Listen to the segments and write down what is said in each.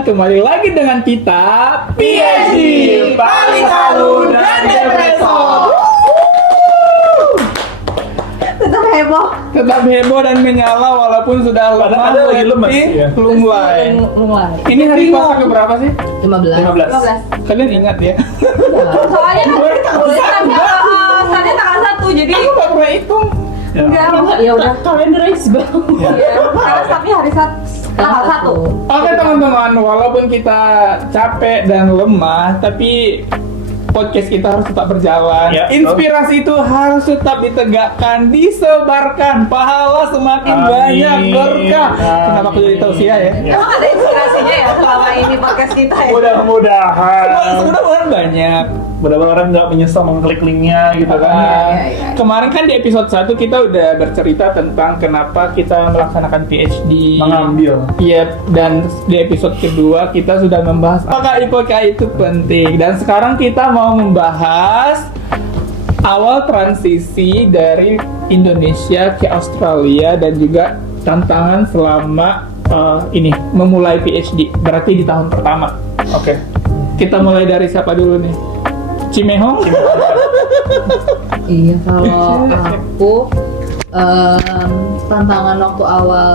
kembali lagi dengan kita PhD Paling Halu dan Depreso. Tetap heboh dan menyala walaupun sudah lama lagi lemes ya. Lunglai. Ini hari puasa keberapa sih? 15. Kalian ingat ya? Soalnya tadi tanggal 1 jadi Aku gak pernah hitung. enggak. Ya udah Kalenderis banget. ya. Karena tapi hari tanggal 1. Oke teman-teman, walaupun kita capek dan lemah, tapi podcast kita harus tetap berjalan. Ya, Inspirasi itu harus tetap ditegakkan, disebarkan. Pahala semakin Amin. banyak, berkah. Kenapa aku jadi tausiah ya? Emang ada inspirasinya ya selama ini podcast kita ya? Mudah-mudahan Mudah-mudahan banyak. orang nggak menyesal mengklik linknya gitu kan. Iya. Kemarin kan di episode 1 kita udah bercerita tentang kenapa kita melaksanakan PhD. Mengambil. Iya, dan di episode kedua kita sudah membahas apakah IPK itu penting. Dan sekarang kita mau membahas awal transisi dari Indonesia ke Australia dan juga tantangan selama ini memulai PhD. Berarti di tahun pertama. Oke. Kita mulai dari siapa dulu nih? Cimehong? Iya, kalau aku tantangan waktu awal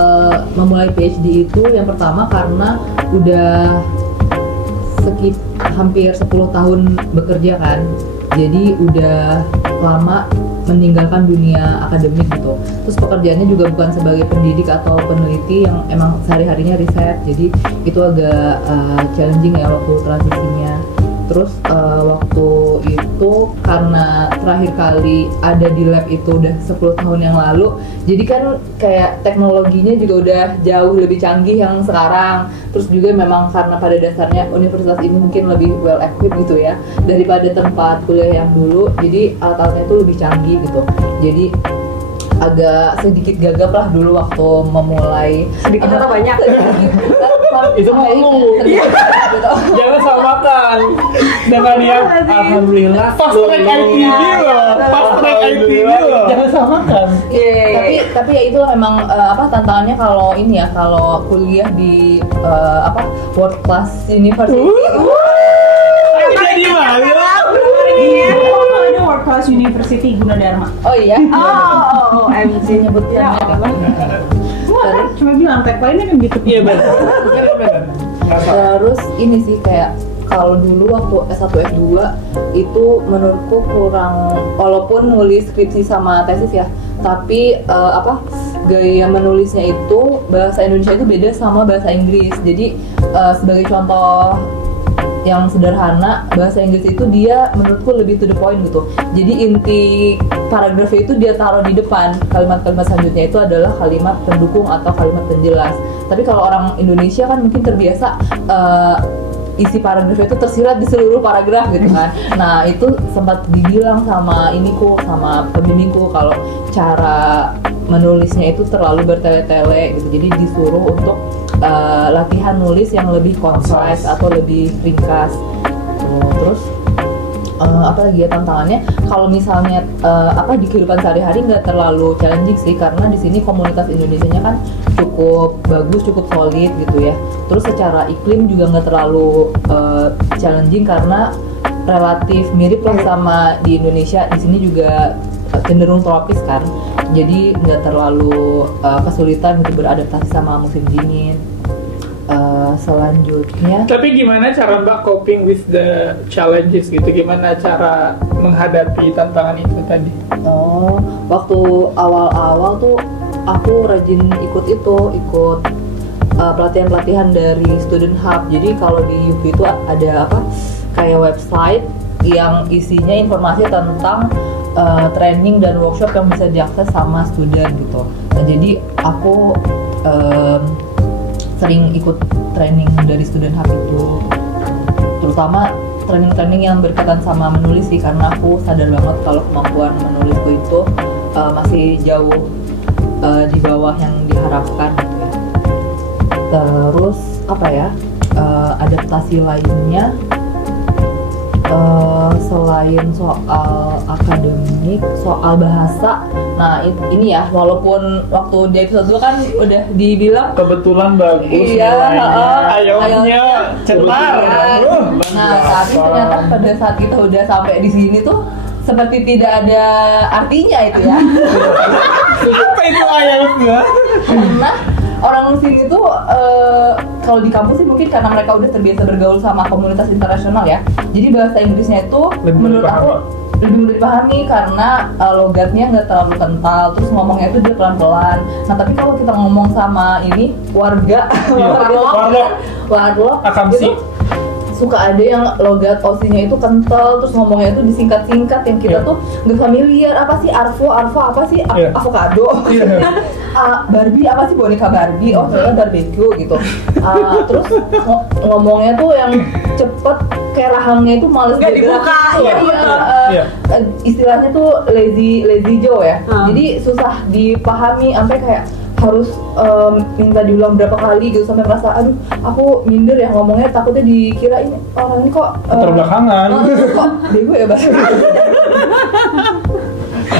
memulai PhD itu yang pertama karena udah hampir 10 tahun bekerja kan, jadi udah lama meninggalkan dunia akademik gitu. Terus pekerjaannya juga bukan sebagai pendidik atau peneliti yang emang sehari-harinya riset, jadi itu agak challenging ya waktu transisinya. Terus waktu itu karena terakhir kali ada di lab itu udah 10 tahun yang lalu, jadi kan kayak teknologinya juga udah jauh lebih canggih yang sekarang. Terus juga memang karena pada dasarnya universitas ini mungkin lebih well equipped gitu ya daripada tempat kuliah yang dulu, jadi alat-alatnya itu lebih canggih gitu. Jadi agak sedikit gagap lah dulu waktu memulai. Sedikit atau banyak? Itu mau lu. Jangan samakan dengan yang alhamdulillah Fast track IT loh, fast track IT loh. Jangan samakan. Tapi ya itulah memang tantangannya kalau ini ya, kalau kuliah di world class university. Jadi malu. Ada world class university Gunadarma. Oh iya. Oh, MC Nyebutnya Cuma bilang tagline-nya kan gitu. Iya benar. Terus ini sih kayak kalau dulu waktu S1 S2 itu menurutku kurang, walaupun nulis skripsi sama tesis ya, tapi gaya menulisnya itu bahasa Indonesia itu beda sama bahasa Inggris. Jadi sebagai contoh yang sederhana, bahasa Inggris itu dia menurutku lebih to the point gitu. Jadi inti paragrafnya itu dia taruh di depan, kalimat-kalimat selanjutnya itu adalah kalimat pendukung atau kalimat penjelas. Tapi kalau orang Indonesia kan mungkin terbiasa isi paragrafnya itu tersirat di seluruh paragraf gitu kan. Nah itu sempat dibilang sama sama pembimbingku kalau cara menulisnya itu terlalu bertele-tele gitu. Jadi disuruh untuk latihan nulis yang lebih concise atau lebih ringkas. Terus apa lagi ya tantangannya? Kalau misalnya di kehidupan sehari-hari nggak terlalu challenging sih, karena di sini komunitas Indonesianya kan cukup bagus, cukup solid gitu ya. Terus secara iklim juga nggak terlalu challenging karena relatif mirip lah sama di Indonesia. Di sini juga cenderung tropis kan, jadi nggak terlalu kesulitan gitu beradaptasi sama musim dingin. Selanjutnya, Tapi gimana cara Mbak coping with the challenges gitu? Gimana cara menghadapi tantangan itu tadi? waktu awal-awal tuh aku rajin ikut pelatihan-pelatihan dari Student Hub. Jadi kalau di UP itu ada kayak website yang isinya informasi tentang training dan workshop yang bisa diakses sama student gitu. Nah, jadi aku sering ikut training dari Student Hub itu, terutama training-training yang berkaitan sama menulis sih, karena aku sadar banget kalau kemampuan menulisku itu masih jauh di bawah yang diharapkan gitu ya. Terus adaptasi lainnya selain soal akademik, soal bahasa. Nah ini ya, walaupun waktu di episode 2 kan udah dibilang Kebetulan bagus iya, nilainya. Ayonya cetar. Nah tapi ternyata pada saat kita udah sampai di sini tuh seperti tidak ada artinya itu ya. Apa itu ayamnya? Karena orang sini tuh kalau di kampus sih mungkin karena mereka udah terbiasa bergaul sama komunitas internasional ya. Jadi bahasa Inggrisnya itu Lebih menurut dipahami. aku lebih mudah dipahami karena logatnya nggak terlalu kental, terus ngomongnya itu dia pelan-pelan. Nah tapi kalau kita ngomong sama ini warga warlock Akamsi. itu suka ada yang logat Aussie-nya itu kental, terus ngomongnya itu disingkat-singkat yang kita tuh nggak familiar. Apa sih arvo apa sih Iya. avocado, Barbie apa sih boneka Barbie, oh ternyata barbecue gitu. Terus ngomongnya tuh yang cepet, kayak rahangnya itu males Nggak bergerak dibuka, gitu. iya. Iya. Istilahnya tuh lazy Joe ya. Jadi susah dipahami sampai kayak harus minta diulang berapa kali gitu sampai merasa aduh aku minder ya ngomongnya, takutnya dikira ini orang ini kok Terbelakangan. kok bego ya bahasa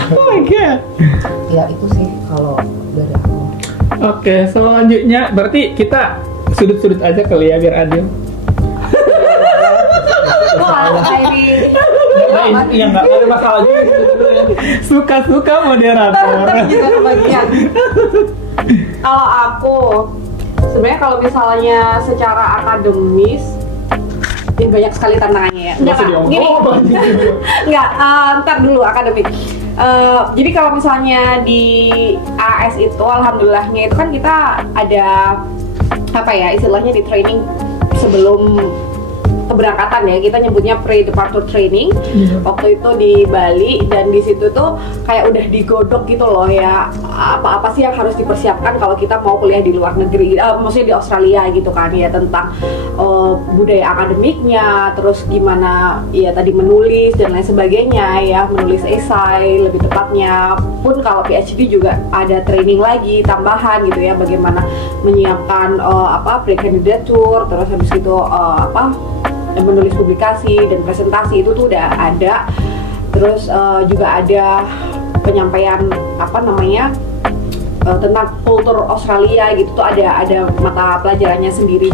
Oh my god. ya itu sih kalau dari aku. Oke, selanjutnya berarti kita sudut-sudut aja kali ya biar adil. Wah, ini Yang nggak ada masalah juga. Suka-suka moderator. Ntar juga kebagian. Kalau aku, sebenarnya kalau misalnya secara akademis, ini banyak sekali tantangannya ya. Nggak usah diomong. Gini, Oh, banyak. nggak, ntar dulu akademik. Jadi kalau misalnya di AS itu, alhamdulillahnya itu kan kita ada apa ya istilahnya di training sebelum keberangkatan ya, kita nyebutnya pre-departure training. Waktu itu di Bali, dan di situ tuh kayak udah digodok gitu loh ya, apa-apa sih yang harus dipersiapkan kalau kita mau kuliah di luar negeri, maksudnya di Australia gitu kan ya, tentang budaya akademiknya, terus gimana ya tadi menulis dan lain sebagainya ya, menulis esai lebih tepatnya. Pun kalau PhD juga ada training lagi tambahan gitu ya, bagaimana menyiapkan pre-candidature, terus habis itu menulis publikasi dan presentasi itu tuh udah ada. Terus juga ada penyampaian tentang kultur Australia gitu tuh, ada mata pelajarannya sendiri.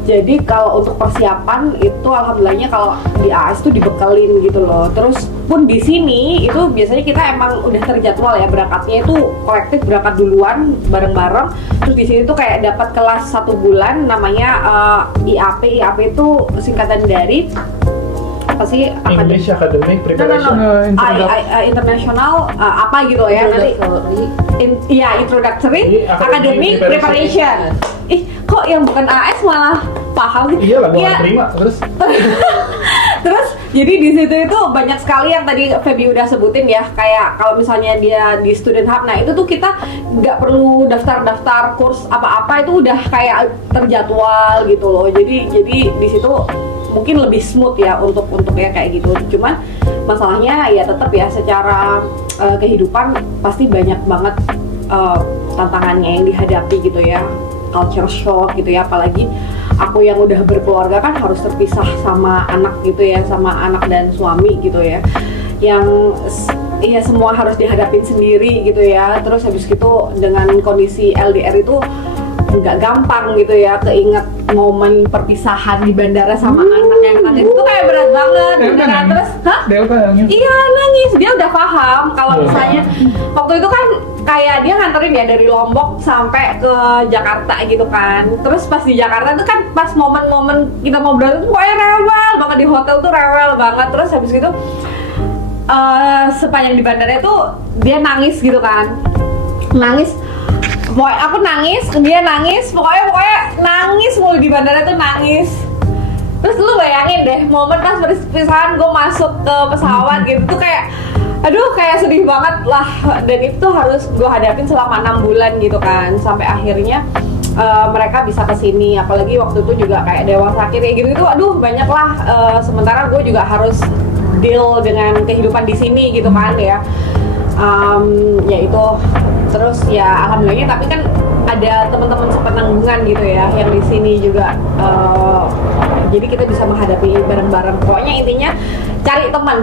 Jadi kalau untuk persiapan itu alhamdulillahnya kalau di AS tuh dibekelin gitu loh. Terus pun di sini itu biasanya kita emang udah terjadwal ya, berangkatnya itu kolektif, berangkat duluan bareng-bareng. Terus di sini tuh kayak dapat kelas 1 bulan namanya IAP. IAP itu singkatan dari apa sih? English Academic No, Preparation. international apa gitu ya nanti. Introductory Jadi, Academic Preparation. Ih, kok yang bukan AS malah paham sih? Iya lah, gua Iya. nggak terima. Terus Terus jadi di situ itu banyak sekali yang tadi Feby udah sebutin ya, kayak kalau misalnya dia di Student Hub, nah itu tuh kita nggak perlu daftar kurs apa-apa, itu udah kayak terjadwal gitu loh. Jadi di situ mungkin lebih smooth ya untuk ya kayak gitu. Cuman masalahnya ya tetap ya secara kehidupan pasti banyak banget tantangannya yang dihadapi gitu ya, culture shock gitu ya, apalagi aku yang udah berkeluarga kan harus terpisah sama anak gitu ya, sama anak dan suami gitu ya, yang ya semua harus dihadapin sendiri gitu ya. Terus habis gitu dengan kondisi LDR itu nggak gampang gitu ya, keinget momen perpisahan di bandara sama anak yang tadi itu kayak berat banget beneran. Terus Delta nangis. iya nangis, dia udah paham kalau misalnya waktu itu kan kayak dia nganterin ya dari Lombok sampai ke Jakarta gitu kan. Terus pas di Jakarta itu kan pas momen-momen kita mau berangkat tuh pokoknya rewel banget, di hotel tuh rewel banget. Terus habis gitu sepanjang di bandara itu dia nangis gitu kan, nangis. Pokoknya aku nangis, dia nangis, pokoknya nangis mulu di bandara tuh nangis. Terus lu bayangin deh momen pas perpisahan gue masuk ke pesawat gitu tuh kayak aduh kayak sedih banget lah, dan itu harus gue hadapin selama 6 bulan gitu kan, sampai akhirnya mereka bisa kesini. Apalagi waktu itu juga kayak Dewa sakit kayak gitu, aduh banyak lah. Sementara gue juga harus deal dengan kehidupan di sini gitu kan ya. Ya itu, terus ya alhamdulillahnya tapi kan ada teman-teman sepenanggungan gitu ya yang di sini juga jadi kita bisa menghadapi bareng-bareng. Pokoknya intinya cari teman.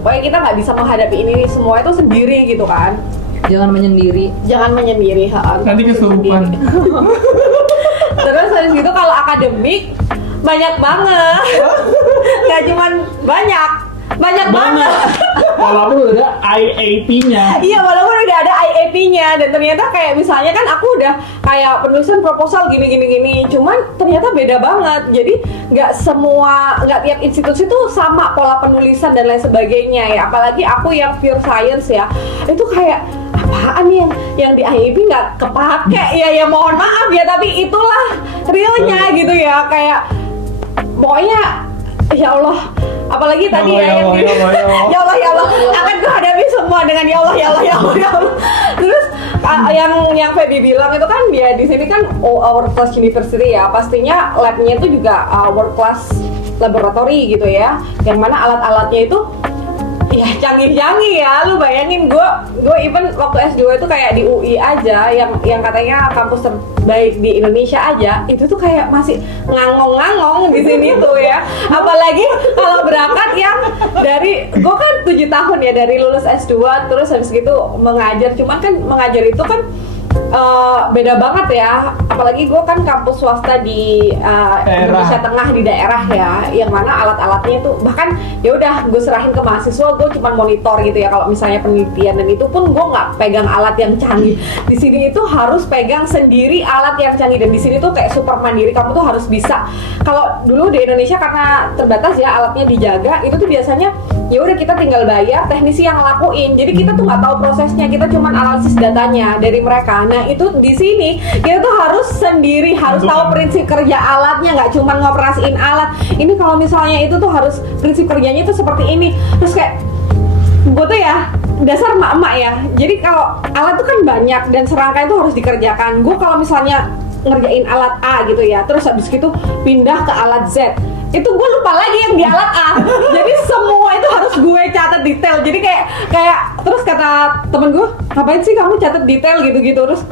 Pokoknya kita nggak bisa menghadapi ini semua itu sendiri gitu kan. Jangan menyendiri. Nanti kesurupan. Terus habis gitu kalau akademik banyak banget. Gak cuman banyak banget. Walaupun udah IAP-nya. Iya, walaupun udah ada IAP-nya dan ternyata kayak misalnya kan aku udah kayak penulisan proposal gini. Cuman ternyata beda banget. Jadi nggak tiap institusi tuh sama pola penulisan dan lain sebagainya ya. Apalagi aku yang pure science ya. Itu kayak apaan nih yang di IAP nggak kepake ya mohon maaf ya, tapi itulah realnya gitu ya. Kayak pokoknya ya Allah, apalagi tadi ya yang ya Allah akan kuhadapi semua dengan ya Allah. Terus yang Feby bilang itu kan dia di sini kan world class university ya, pastinya labnya itu juga world class laboratory gitu ya, yang mana alat-alatnya itu ya canggih-canggih ya. Lu bayangin gue even waktu S2 itu kayak di UI aja yang katanya kampus terbaik di Indonesia aja, itu tuh kayak masih ngangong-ngangong di sini tuh ya. Apalagi kalau berangkat yang dari gue kan 7 tahun ya dari lulus S2 terus habis gitu mengajar. Cuman kan mengajar itu kan beda banget ya, apalagi gue kan kampus swasta di Indonesia Tengah di daerah ya, yang mana alat-alatnya itu bahkan ya udah gue serahin ke mahasiswa, gue cuma monitor gitu ya kalau misalnya penelitian, dan itu pun gue nggak pegang alat yang canggih. Di sini itu harus pegang sendiri alat yang canggih, dan di sini tuh kayak super mandiri, kamu tuh harus bisa. Kalau dulu di Indonesia karena terbatas ya alatnya dijaga, itu tuh biasanya ya udah kita tinggal bayar teknisi yang ngelakuin, jadi kita tuh nggak tahu prosesnya, kita cuma analisis datanya dari mereka. Nah itu di sini kita tuh harus sendiri, harus tahu prinsip kerja alatnya, nggak cuma ngoperasiin alat. Ini kalau misalnya itu tuh harus prinsip kerjanya itu seperti ini. Terus kayak gue tuh ya dasar emak-emak ya, jadi kalau alat tuh kan banyak dan serangkaian itu harus dikerjakan. Gue kalau misalnya ngerjain alat A gitu ya, terus habis gitu pindah ke alat Z, itu gue lupa lagi yang di alat A. Jadi semua itu harus gue catat detail. Jadi kayak terus kata temen gue, ngapain sih kamu catat detail gitu-gitu? Terus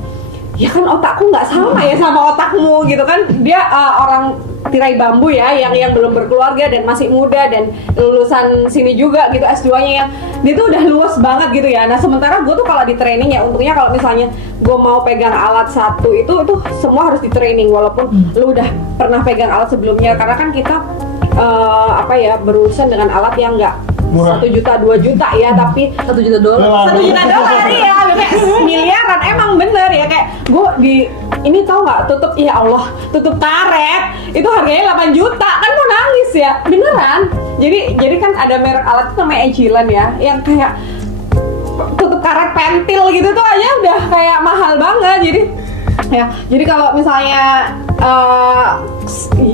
ya kan otakku nggak sama ya sama otakmu gitu kan. Dia orang tirai bambu ya, yang belum berkeluarga dan masih muda dan lulusan sini juga gitu S2-nya, yang dia tuh udah luas banget gitu ya. Nah sementara gue tuh kalau di training ya, untungnya kalau misalnya gue mau pegang alat satu itu semua harus di training, walaupun lu udah pernah pegang alat sebelumnya, karena kan kita berurusan dengan alat yang nggak 1 juta 2 juta ya, tapi $1 juta. $1 juta ya, kayak miliaran emang bener ya. Kayak gue di ini tau nggak, tutup karet itu harganya 8 juta, kan mau nangis ya beneran. Jadi kan ada merek alat itu namanya Agilent ya, yang kayak tutup karet pentil gitu tuh aja udah kayak mahal banget. Jadi kalau misalnya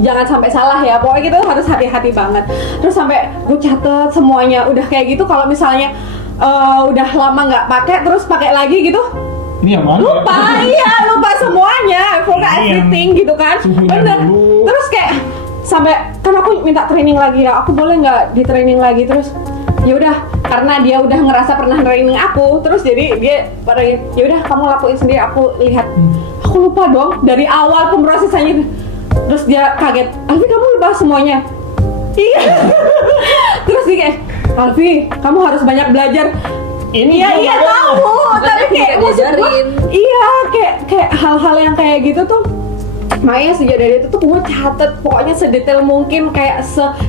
jangan sampai salah ya, pokoknya kita harus hati-hati banget. Terus sampai gue catet semuanya, udah kayak gitu. Kalau misalnya udah lama nggak pakai, terus pakai lagi gitu, Ini yang mana? lupa semuanya, forgot everything gitu kan. Bener. Terus kayak sampai kan aku minta training lagi ya, aku boleh nggak di training lagi? Terus ya udah, karena dia udah ngerasa pernah training aku, terus jadi dia pada ya udah kamu lakuin sendiri, aku lihat. Aku lupa dong dari awal pemrosesannya. Terus dia kaget, Alfi kamu lupa semuanya? Iya. Terus dia kayak, Alfi kamu harus banyak belajar. Iya tahu, tapi kayak diajarin. Iya, kayak hal-hal yang kayak gitu tuh. Makanya sejak dari itu tuh gue catet pokoknya sedetail mungkin, kayak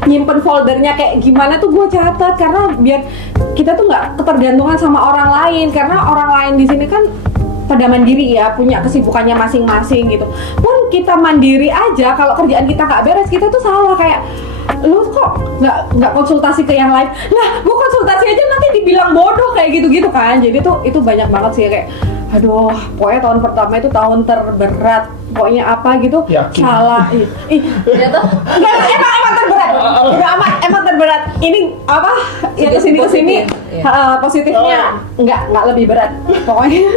nyimpen foldernya kayak gimana tuh gue catat, karena biar kita tuh nggak ketergantungan sama orang lain, karena orang lain di sini kan pada mandiri ya, punya kesibukannya masing-masing gitu. Pun kita mandiri aja, kalau kerjaan kita nggak beres, kita tuh salah kayak, lu kok nggak konsultasi ke yang lain? Lah, gue konsultasi aja nanti dibilang bodoh kayak gitu-gitu kan. Jadi tuh itu banyak banget sih kayak, aduh, pokoknya tahun pertama itu tahun terberat. Pokoknya apa gitu, Yakin. salah. Emang terberat. Emang terberat. Ini apa? Ya kesini positifnya nggak lebih berat. Pokoknya.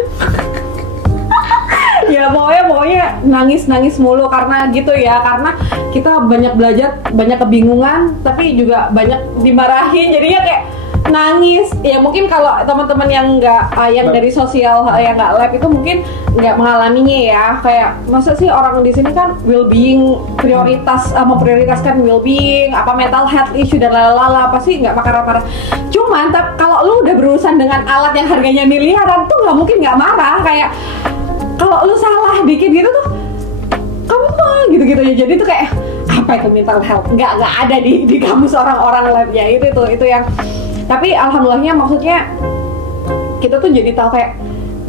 Ya pokoknya nangis mulu karena gitu ya, karena kita banyak belajar, banyak kebingungan, tapi juga banyak dimarahin, jadinya kayak nangis. Ya mungkin kalau teman-teman yang nggak yang dari sosial yang nggak lab itu mungkin nggak mengalaminya ya. Kayak masa sih orang di sini kan well-being memprioritaskan well-being, apa mental health issue dan lalala, pasti nggak marah-marah. Cuman kalau lu udah berurusan dengan alat yang harganya miliaran tuh nggak mungkin nggak marah. Kayak kalau lu salah dikit gitu tuh kamu mah gitu-gitu ya. Jadi tuh kayak apa itu mental health? Nggak ada di kamus orang-orang labnya itu yang. Tapi alhamdulillahnya maksudnya kita tuh jadi tahu kayak,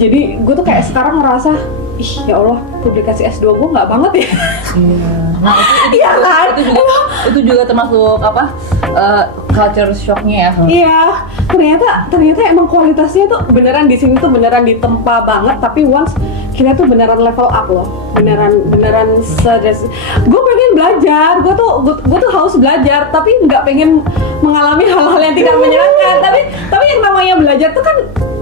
jadi gue tuh kayak sekarang ngerasa ih ya Allah, publikasi S2 gue nggak banget ya. Iya. Nah Iya kan? itu juga termasuk apa culture shocknya ya. Iya, ternyata emang kualitasnya tuh beneran di sini tuh beneran ditempa banget. Tapi once kita tuh beneran level up loh, beneran sedes. Gue pengen belajar, gue tuh haus belajar, tapi nggak pengen mengalami hal-hal yang tidak menyenangkan. Tapi yang namanya belajar tuh kan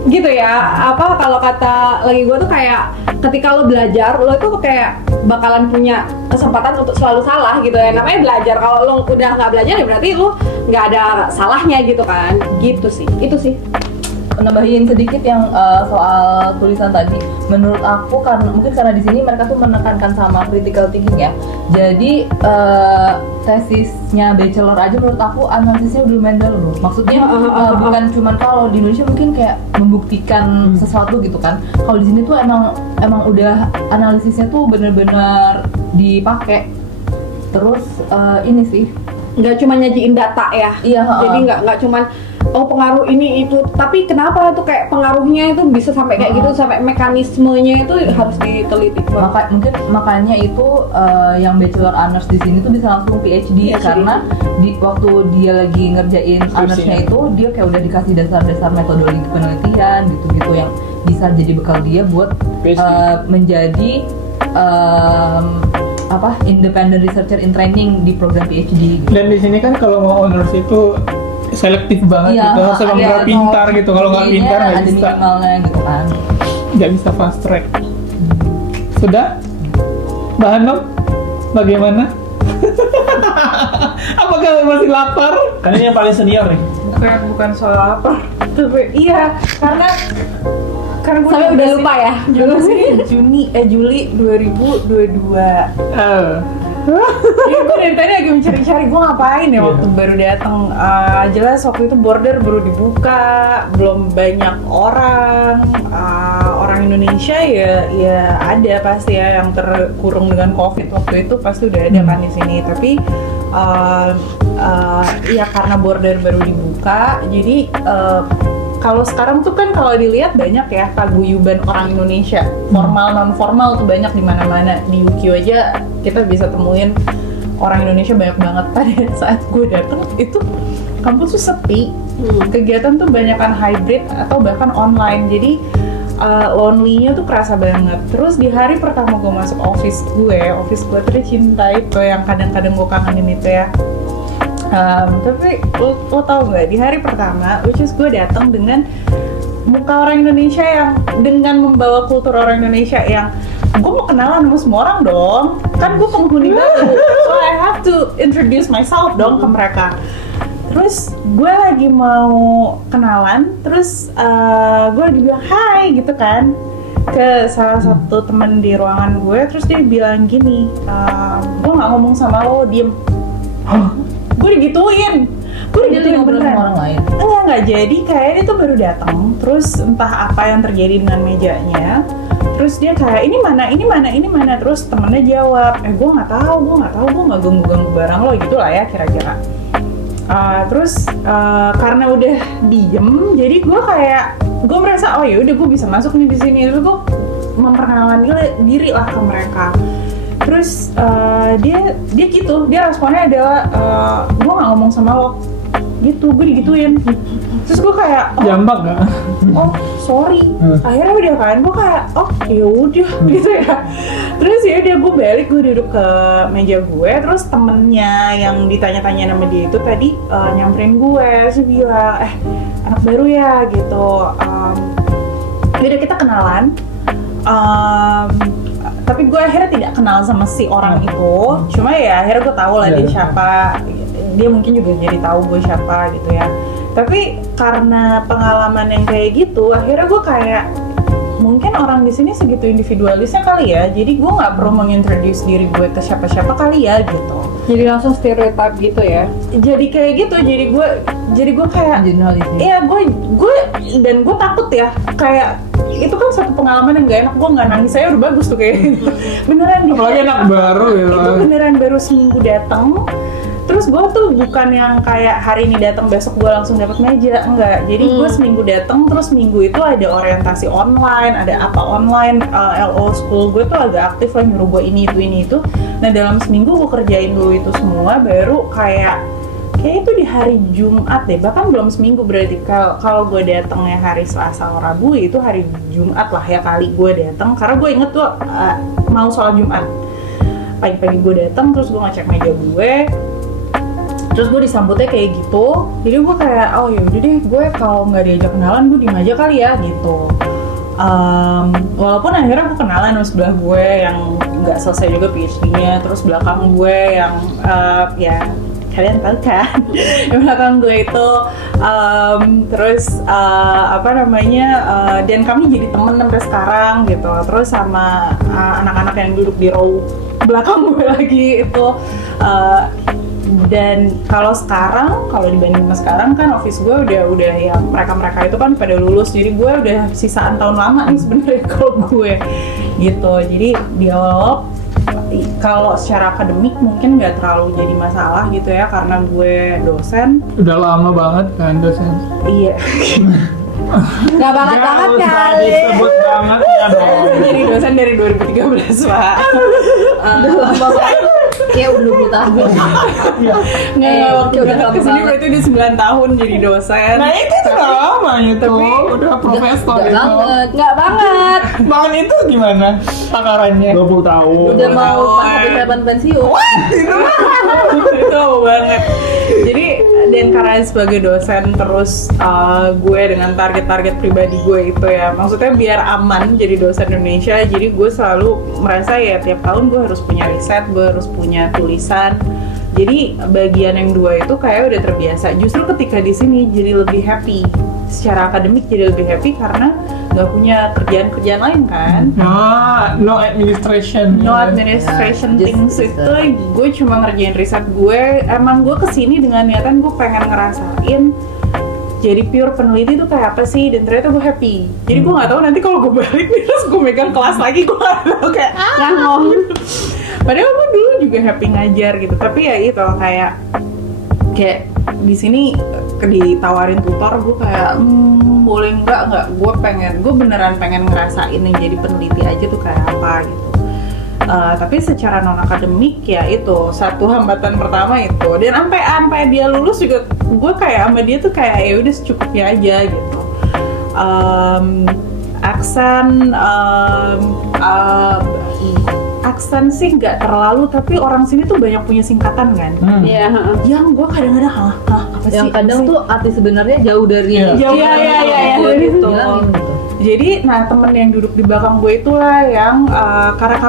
gitu ya. Apa kalau kata lagi gue tuh kayak ketika lo belajar, lo itu kayak bakalan punya kesempatan untuk selalu salah gitu ya. Namanya belajar. Kalau lo udah nggak belajar ya berarti lo nggak ada salahnya gitu kan. Gitu sih, itu sih. Nambahin sedikit yang soal tulisan tadi, menurut aku karena di sini mereka tuh menekankan sama critical thinking ya. Jadi tesisnya bachelor aja menurut aku analisisnya udah lumayan dalam loh. Maksudnya bukan cuman kalau di Indonesia mungkin kayak membuktikan sesuatu gitu kan. Kalau di sini tuh emang udah analisisnya tuh bener-bener dipakai. Terus ini sih Nggak cuma nyajiin data ya. Iya, Jadi nggak cuman pengaruh ini itu, tapi kenapa tuh kayak pengaruhnya itu bisa sampai kayak gitu, sampai mekanismenya itu harus diteliti. makanya itu yang bachelor honors di sini tuh bisa langsung PhD karena waktu dia lagi ngerjain honorsnya itu dia kayak udah dikasih dasar-dasar metodologi penelitian gitu-gitu yang bisa jadi bekal dia buat menjadi independent researcher in training di program PhD. Dan di sini kan kalau mau honors itu selektif banget gitu, harus benar pintar gitu. Kalau nggak pintar nggak bisa. Minimalnya gitu kan. Nggak bisa fast track. Sudah? Mbak Hanum, bagaimana? Apakah masih lapar? Kan ini yang paling senior nih. Bukan soal apa. Tapi iya, karena gue Sampai udah lupa ya. Juli 2022. Iya, gue dari tadi lagi mencari-cari gue ngapain ya waktu baru datang. Jelas waktu itu border baru dibuka, belum banyak orang Indonesia ya ada pasti ya yang terkurung dengan COVID waktu itu pasti udah ada kan di sini. Tapi ya karena border baru dibuka, jadi kalau sekarang tuh kan kalau dilihat banyak ya paguyuban orang Indonesia, formal non formal tuh banyak di mana-mana. Di UQ aja kita bisa temuin orang Indonesia banyak banget. Pada saat gue datang itu kampus tuh sepi, kegiatan tuh banyakan hybrid atau bahkan online. Jadi lonely-nya tuh kerasa banget. Terus di hari pertama gue masuk office gue tercinta itu yang kadang-kadang gue kangenin itu ya. Tapi lo tau nggak, di hari pertama, which is gue datang dengan muka orang Indonesia yang dengan membawa kultur orang Indonesia yang gue mau kenalan sama semua orang dong, kan gue penghuni baru, so I have to introduce myself dong ke mereka. Terus gue lagi mau kenalan, terus gue lagi bilang hai gitu kan ke salah satu teman di ruangan gue, terus dia bilang gini, gue nggak ngomong sama lo, diem. Gue digituin beneran. Orang lain. Enggak, jadi kayak dia tuh baru datang, terus entah apa yang terjadi dengan mejanya, terus dia kayak ini mana, terus temennya jawab, gue nggak tahu, gue nggak ganggu barang lo gitu lah ya kira-kira. Terus karena udah diem, jadi gue merasa oh ya udah gue bisa masuk nih di sini, terus gue memperkenalkan diri lah ke mereka. Terus dia gitu, dia responnya adalah gue nggak ngomong sama lo, gitu, gue digituin. Terus gue kayak Jambak nggak? Oh sorry. Akhirnya udah kan, gue kayak oh yaudah gitu ya. Terus ya udah gue balik, gue duduk ke meja gue. Terus temennya yang ditanya-tanya nama dia itu tadi nyamperin gue, terus bilang anak baru ya gitu. Yaudah kita kenalan. Tapi gue akhirnya tidak kenal sama si orang itu. Cuma ya akhirnya gue tahu lah dia siapa. Dia mungkin juga jadi tahu gue siapa gitu ya. Tapi karena pengalaman yang kayak gitu, akhirnya gue kayak mungkin orang di sini segitu individualisnya kali ya. Jadi gue nggak perlu mengintroduce diri gue ke siapa-siapa kali ya gitu. Jadi langsung stereotip gitu ya. Jadi kayak gitu. Jadi gue kayak Generalisir. iya gue takut ya, kayak itu kan suatu pengalaman yang gak enak. Gue nggak nangis, saya udah bagus tuh kayak beneran di Apalagi anak baru ya. itu beneran baru seminggu datang. Terus gue tuh bukan yang kayak hari ini datang besok gue langsung dapat meja, enggak. Jadi gue seminggu datang, terus minggu itu ada orientasi online, ada apa online, LO school gue tuh agak aktif lah, nyuruh gue ini itu. Nah dalam seminggu gue kerjain dulu itu semua, baru kayak itu di hari Jumat deh, bahkan belum seminggu berarti. Kalau gue datangnya hari Selasa atau Rabu, itu hari Jumat lah ya kali gue datang, karena gue inget tuh mau sholat Jumat. Pagi-pagi gue datang, terus gue ngecek meja gue. Terus gue disambutnya kayak gitu, jadi gue kayak oh yaudah deh, gue kalau nggak diajak kenalan gue diem aja kali ya gitu. Walaupun akhirnya gue kenalan sama sebelah gue yang nggak selesai juga PhD-nya, terus belakang gue yang ya kalian tahu kan, yang belakang gue itu terus dan kami jadi temen sampai sekarang gitu. Terus sama anak-anak yang duduk di row belakang gue lagi itu. Dan kalau dibanding sama sekarang kan office gue udah yang mereka itu kan pada lulus, jadi gue udah sisaan tahun lama nih sebenarnya kalau gue gitu. Jadi di awal kalau secara akademik mungkin nggak terlalu jadi masalah gitu ya, karena gue dosen. Udah lama banget kan dosen. Iya. Nggak banget kali. Disebut banget ya dong. Jadi dosen dari 2013 Pak. Udah lama banget. Kayak udah 20 tahun. Nggak, waktu udah berangkat lama kesini banget. berarti udah 9 tahun jadi dosen. Nah itu juga lama itu. Udah profesor Udah itu. banget. Nggak banget. Bangun itu gimana takarannya? 20 tahun. Udah mau pas Tahun. habis harapan pensiun. Itu lama banget. Jadi dan karena sebagai dosen terus gue dengan target-target pribadi gue itu ya, maksudnya biar aman jadi dosen Indonesia, jadi gue selalu merasa ya tiap tahun gue harus punya riset, gue harus punya tulisan. Jadi bagian yang dua itu kayak udah terbiasa. Justru ketika di sini jadi lebih happy. Secara akademik jadi lebih happy karena nggak punya kerjaan lain kan. No administration. No administration Ya, things just itu gue cuma ngerjain riset gue. Emang gue kesini dengan niatan gue pengen ngerasain jadi pure peneliti itu kayak apa sih, dan ternyata gue happy. Jadi gue nggak tahu nanti kalau gue balik nih terus gue megang kelas lagi, gue nggak tahu kayak padahal gue dulu juga happy ngajar gitu, tapi ya itu kayak di sini ditawarin tutor, gue kayak boleh nggak gue beneran pengen ngerasain yang jadi peneliti aja tuh kayak apa gitu. Tapi secara non akademik ya itu satu hambatan pertama itu, dan sampai dia lulus juga gue kayak sama dia tuh kayak ya udah secukupnya aja gitu. Aksen sih nggak terlalu, tapi orang sini tuh banyak punya singkatan kan. Iya. Yang gue kadang-kadang apa sih? Yang kadang tuh arti sebenarnya jauh dari Iya. Iya, gitu. Bilangin gitu. Jadi, temen yang duduk di belakang gue itulah yang karena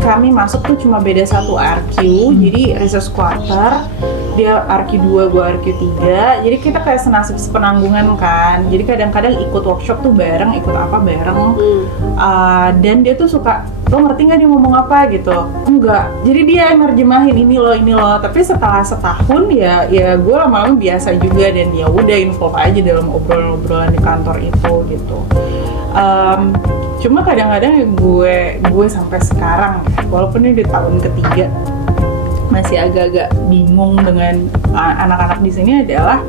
kami masuk tuh cuma beda satu RQ, jadi research quarter, dia RQ 2, gue RQ 3, jadi kita kayak senasib sepenanggungan kan. Jadi kadang-kadang ikut workshop tuh bareng, ikut apa bareng, dan dia tuh suka, lo ngerti nggak dia ngomong apa gitu? Enggak. Jadi dia yang nerjemahin ini loh. Tapi setelah setahun ya gue lama-lama biasa juga, dan ya udah involve aja dalam obrolan-obrolan di kantor itu gitu. Cuma kadang-kadang gue sampai sekarang, walaupun ini di tahun ketiga, masih agak-agak bingung dengan anak-anak di sini adalah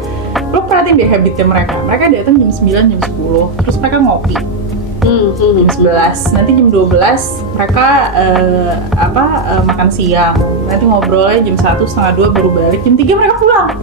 lo perhatiin deh habitnya mereka. Mereka datang jam 9, jam 10, terus mereka ngopi. Jam 11, nanti jam 12 mereka makan siang, nanti ngobrolnya jam 1, setengah 2 baru balik, jam 3 mereka pulang.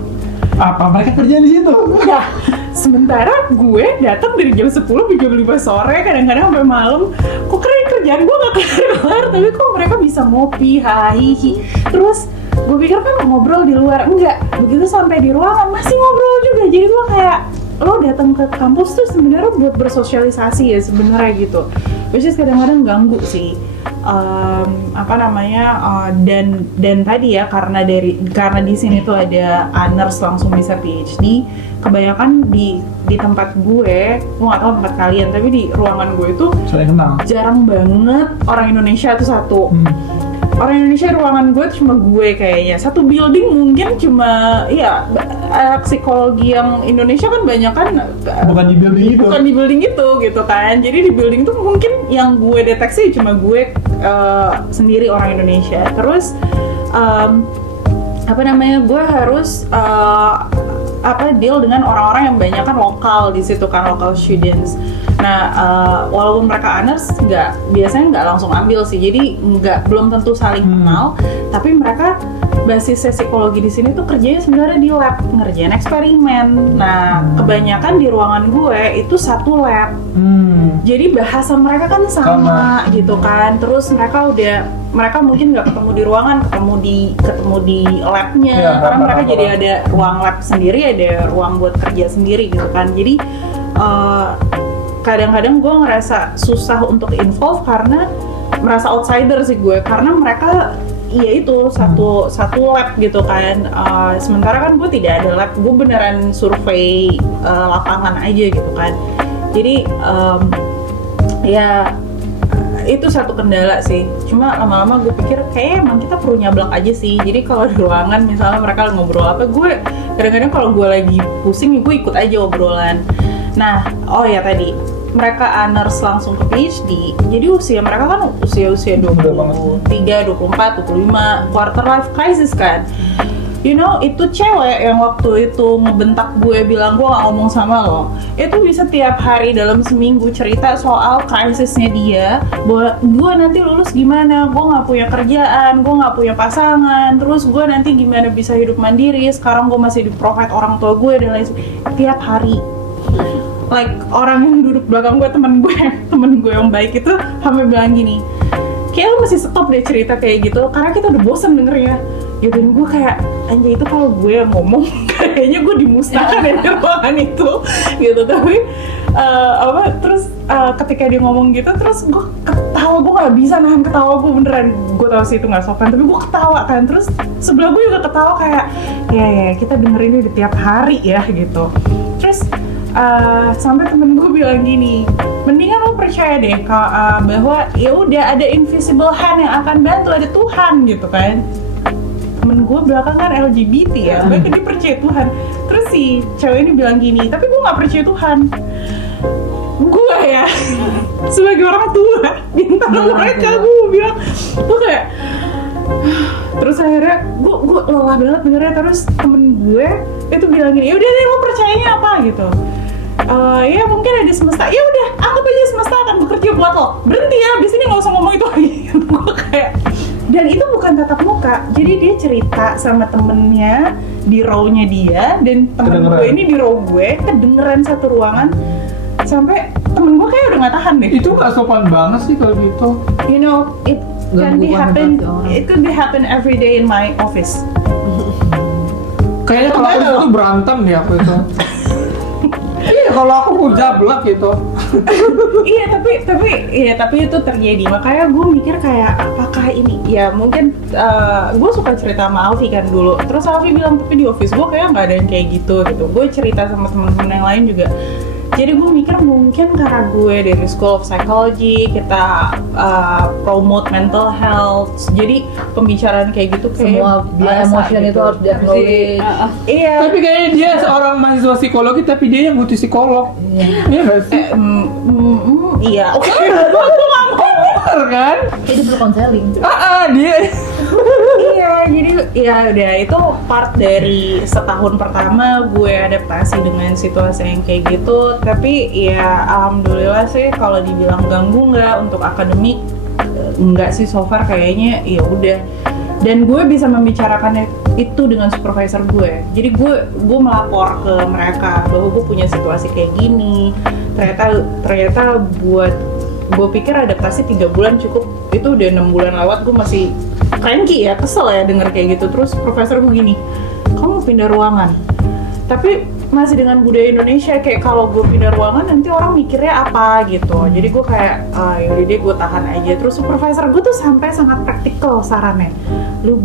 Apa mereka kerja di situ? Nah, sementara gue datang dari jam 10 sampai jam 5 sore, kadang-kadang sampai malam. Kok keren kerjaan gue gak kelar, tapi kok mereka bisa ngopi, hahihi. Terus gue pikir kan ngobrol di luar, enggak. Begitu sampai di ruangan masih ngobrol juga. Jadi gue kayak lo datang ke kampus tuh sebenarnya buat bersosialisasi ya sebenarnya gitu, which is kadang-kadang ganggu sih. Dan tadi ya karena di sini tuh ada honors langsung bisa PhD, kebanyakan di tempat gue nggak tahu tempat kalian, tapi di ruangan gue itu Saya kenal. jarang banget orang Indonesia tuh satu. Orang Indonesia ruangan gue tuh cuma gue kayaknya. Satu building mungkin cuma ya psikologi yang Indonesia kan banyak kan Bukan di building itu. bukan di building itu gitu kan. Jadi di building itu mungkin yang gue deteksi cuma gue sendiri orang Indonesia. Terus gue harus deal dengan orang-orang yang banyak kan lokal di situ kan, local students. Nah, walaupun mereka honors biasanya nggak langsung ambil sih, jadi belum tentu saling kenal, tapi mereka basisnya psikologi di sini tuh kerjanya sebenarnya di lab, ngerjain eksperimen. Nah, kebanyakan di ruangan gue itu satu lab. Jadi bahasa mereka kan sama gitu kan. Terus mereka mungkin nggak ketemu di ruangan, ketemu di labnya, karena mereka jadi ada ruang lab sendiri, ada ruang buat kerja sendiri gitu kan. Jadi kadang-kadang gue ngerasa susah untuk involve karena merasa outsider sih gue, karena mereka iya itu satu lab gitu kan. Sementara kan gue tidak ada lab, gue beneran survei lapangan aja gitu kan. Jadi ya itu satu kendala sih. Cuma lama-lama gue pikir kayak emang kita perlu nyablak aja sih. Jadi kalau di ruangan misalnya mereka ngobrol apa, gue kadang-kadang kalau gue lagi pusing gue ikut aja obrolan. Nah, tadi mereka honors langsung ke PhD. Jadi usia mereka kan usia 23, 24, 25, quarter life crisis kan. You know, itu cewek yang waktu itu ngebentak gue bilang gue gak ngomong sama lo, itu bisa tiap hari dalam seminggu cerita soal krisisnya dia, bahwa gue nanti lulus gimana, gue gak punya kerjaan, gue gak punya pasangan, terus gue nanti gimana bisa hidup mandiri, sekarang gue masih di-provide orang tua gue dan lain sebagainya. Tiap hari. Like orang yang duduk belakang gue, temen gue yang baik itu sampai bilang gini, kayak lo mesti stop deh cerita kayak gitu, karena kita udah bosen dengernya. Ya dan gue kayak, anjay itu kalau gue yang ngomong kayaknya gue dimusnahkan dari ruangan itu gitu. Tapi terus ketika dia ngomong gitu, terus gue ketawa, gue gak bisa nahan ketawa gue beneran. Gue tahu sih itu gak sopan, tapi gue ketawa kan. Terus sebelah gue juga ketawa kayak, ya kita dengerin ini tiap hari ya gitu. Terus sampai temen gue bilang gini, mendingan lo percaya deh bahwa ya udah ada invisible hand yang akan bantu, ada Tuhan gitu kan. Temen gue belakang kan LGBT ya, mereka dia percaya Tuhan. Terus si cewek ini bilang gini, tapi gue gak percaya Tuhan. Gue ya sebagai orang tua bintang mereka, gue bilang, gue kayak terus akhirnya gue lelah banget dengernya. Terus temen gue itu bilang gini, ya udah deh lo percayanya apa gitu. Ya mungkin ada semesta, ya udah anggap aja semesta akan bekerja buat lo, berhenti ya abis ini nggak usah ngomong itu lagi. Gue kayak, dan itu bukan tatap muka, jadi dia cerita sama temennya di row-nya dia, dan temen gue ini di row gue, kedengeran satu ruangan, sampai temen gue kayak udah nggak tahan deh. Itu nggak sopan banget sih kalau gitu. You know, it can be happen, it could be happen every day in my office. Kayaknya kalau aku itu berantem deh aku itu. Iya, kalau aku mau jablak gitu. tapi itu terjadi. Makanya gue mikir kayak, apakah ini ya mungkin gue suka cerita sama Alfi kan dulu. Terus Alfi bilang, tapi di office gue kayak nggak ada yang kayak gitu. Gue cerita sama teman-teman yang lain juga. Jadi gue mikir mungkin karena gue dari School of Psychology, kita promote mental health, jadi pembicaraan kayak gitu kayak Semua emotion gitu. itu harus di-acknowledge. Iya. Tapi kayaknya dia seorang mahasiswa psikologi, tapi dia yang butuh psikolog. Iya nggak sih? Iya. Oke. Bener kan? Itu perlu konseling. Dia. Iya, jadi ya udah itu part dari setahun pertama gue adaptasi dengan situasi yang kayak gitu. Tapi ya alhamdulillah sih kalau dibilang ganggu nggak untuk akademik, nggak sih so far kayaknya ya udah. Dan gue bisa membicarakan itu dengan supervisor gue. Jadi gue melapor ke mereka bahwa gue punya situasi kayak gini. Ternyata buat gue pikir adaptasi 3 bulan cukup, itu udah 6 bulan lewat gue masih cranky ya, kesel ya denger kayak gitu. Terus profesor gue gini, kamu mau pindah ruangan, tapi masih dengan budaya Indonesia, kayak kalau gue pindah ruangan nanti orang mikirnya apa gitu. Jadi gue kayak yaudah deh gue tahan aja. Terus supervisor gue tuh sampai sangat praktikal sarannya. Lu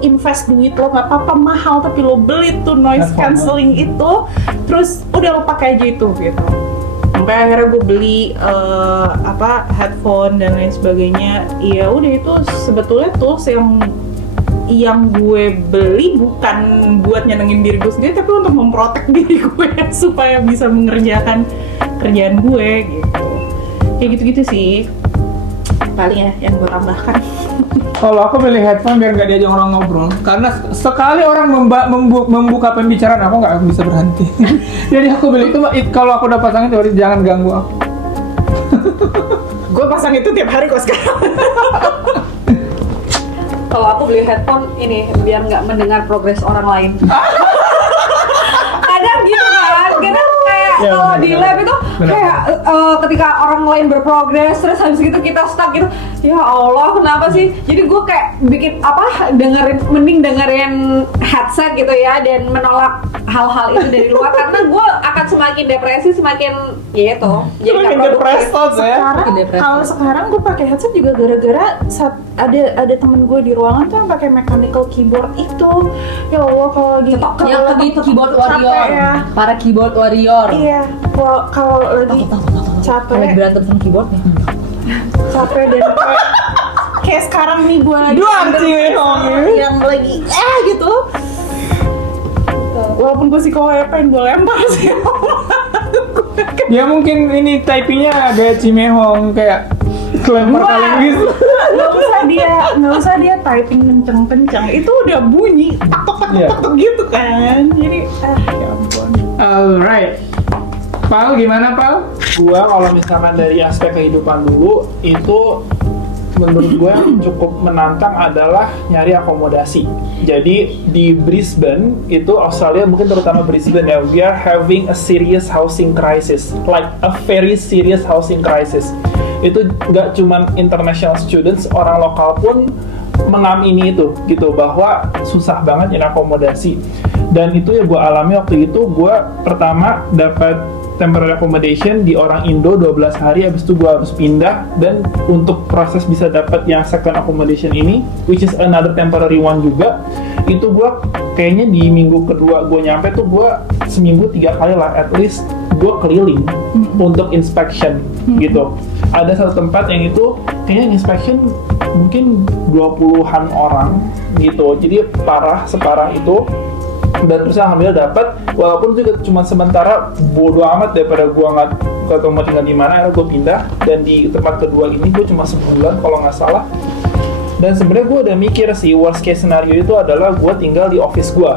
invest duit lo, nggak apa-apa mahal tapi lo beli tuh noise cancelling itu, terus udah lo pakai aja itu gitu. Sampai akhirnya gue beli headphone dan lain sebagainya. Ya udah, itu sebetulnya tools yang gue beli bukan buat nyenengin diri gue sendiri, tapi untuk memprotek diri gue supaya bisa mengerjakan kerjaan gue gitu. Kayak gitu-gitu sih paling ya yang gue tambahkan. Kalau aku beli headphone biar nggak diajak orang ngobrol, karena sekali orang membuka pembicaraan aku nggak bisa berhenti. Jadi aku beli itu, kalau aku udah pasang itu jangan ganggu aku. Gue pasang itu tiap hari kok sekarang. Kalau aku beli headphone ini biar nggak mendengar progres orang lain. Kadang gitu kan, kadang kayak Ya, kalau benar, di benar. lab itu Benar. kayak ketika orang lain berprogres terus habis gitu kita stuck gitu. Ya Allah, kenapa sih? Jadi gue kayak bikin mending dengerin headset gitu ya, dan menolak hal-hal itu dari luar karena gue akan semakin depresi, semakin ya itu. Jadi nggak Makin produktif. depresos ya. Kalau sekarang gue pakai headset juga gara-gara ada temen gue di ruangan tuh yang pakai mechanical keyboard itu. Ya Allah, kalau lagi Yang lagi keyboard warrior, capek ya. para keyboard warrior. Iya, kalau lagi Kayak capek berantem sama keyboardnya. dan kayak sekarang nih gue lagi Dua Cimehong. yang lagi gitu. Walaupun gue pengen gue lempar sih. Dia mungkin ini typingnya agak Cimehong, kayak kelempar kaleng gitu. Nggak usah dia typing kenceng-kenceng, itu udah bunyi tok Iya. gitu kan. Jadi ya ampun. Alright, Pal gimana Pal? Gua kalau misalkan dari aspek kehidupan dulu itu menurut gue yang cukup menantang adalah nyari akomodasi. Jadi di Brisbane itu Australia, mungkin terutama Brisbane ya, we are having a serious housing crisis, like a very serious housing crisis. Itu nggak cuman international students, orang lokal pun mengamini itu gitu, bahwa susah banget nyari akomodasi. Dan itu ya gue alami waktu itu. Gue pertama dapat temporary accommodation di orang Indo 12 hari, habis itu gue harus pindah. Dan untuk proses bisa dapat yang second accommodation ini, which is another temporary one juga, itu gue kayaknya di minggu kedua gue nyampe tuh gue seminggu 3 kali lah at least gue keliling untuk inspection gitu. Ada satu tempat yang itu kayaknya inspection mungkin 20-an orang gitu, jadi separah itu. Dan terus alhamdulillah dapat, walaupun juga cuma sementara, bodo amat daripada gue nggak ketemu tinggal di mana, akhirnya gue pindah. Dan di tempat kedua ini gue cuma sebulan kalau nggak salah. Dan sebenarnya gue udah mikir sih, worst case scenario itu adalah gue tinggal di office gue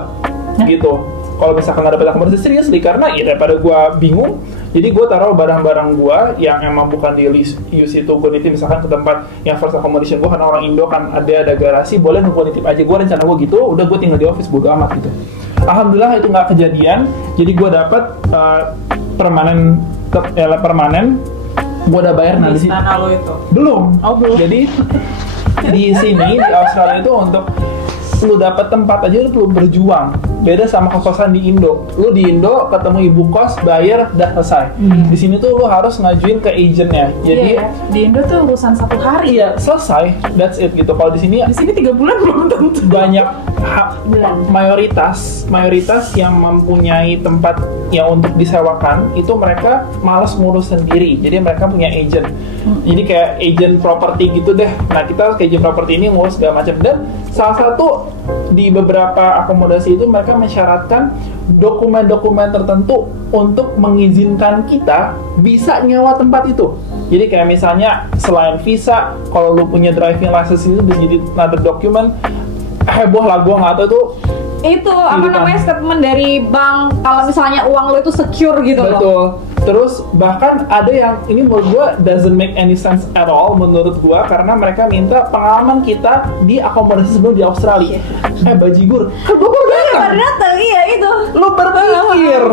gitu. Kalau misalkan nggak dapat akomodasi, serius karena ya daripada gue bingung, jadi gue taruh barang-barang gue yang emang bukan di use itu, gue nitip misalkan ke tempat yang first accommodation gue, karena orang Indo kan ada garasi, boleh gue nitip aja. Gue rencana gue gitu, udah gue tinggal di office, bodo amat gitu. Alhamdulillah itu nggak kejadian, jadi gue dapat permanen, gue udah bayar. Nah di sini Istana lo itu. belum. Oh, belum. Jadi di sini di Australia itu untuk lu dapat tempat aja lu perlu berjuang. Beda sama kos-kosan di Indo. Lu di Indo ketemu ibu kos, bayar, udah selesai. Di sini tuh lu harus ngajuin ke agentnya. Jadi Iya, di Indo tuh urusan 1 hari. iya selesai, that's it gitu. Kalau di sini Di sini 3 bulan belum tentu. banyak mayoritas yang mempunyai tempat yang untuk disewakan itu mereka malas ngurus sendiri, jadi mereka punya agent. Jadi kayak agent property gitu deh. Nah kita ke agent property ini ngurus segala macam. Dan salah satu di beberapa akomodasi itu mereka mensyaratkan dokumen-dokumen tertentu untuk mengizinkan kita bisa nyewa tempat itu. Jadi kayak misalnya selain visa, kalau lu punya driving license itu bisa jadi another document. Heboh lah, gue nggak tahu tuh. Itu apa namanya, statement dari bank kalau misalnya uang lo itu secure gitu loh. Betul. Terus bahkan ada yang ini menurut gue doesn't make any sense at all menurut gue, karena mereka minta pengalaman kita di akomodasi sebelum di Australia. Bajigur, gue datang. Datang, iya itu. Lu berpikir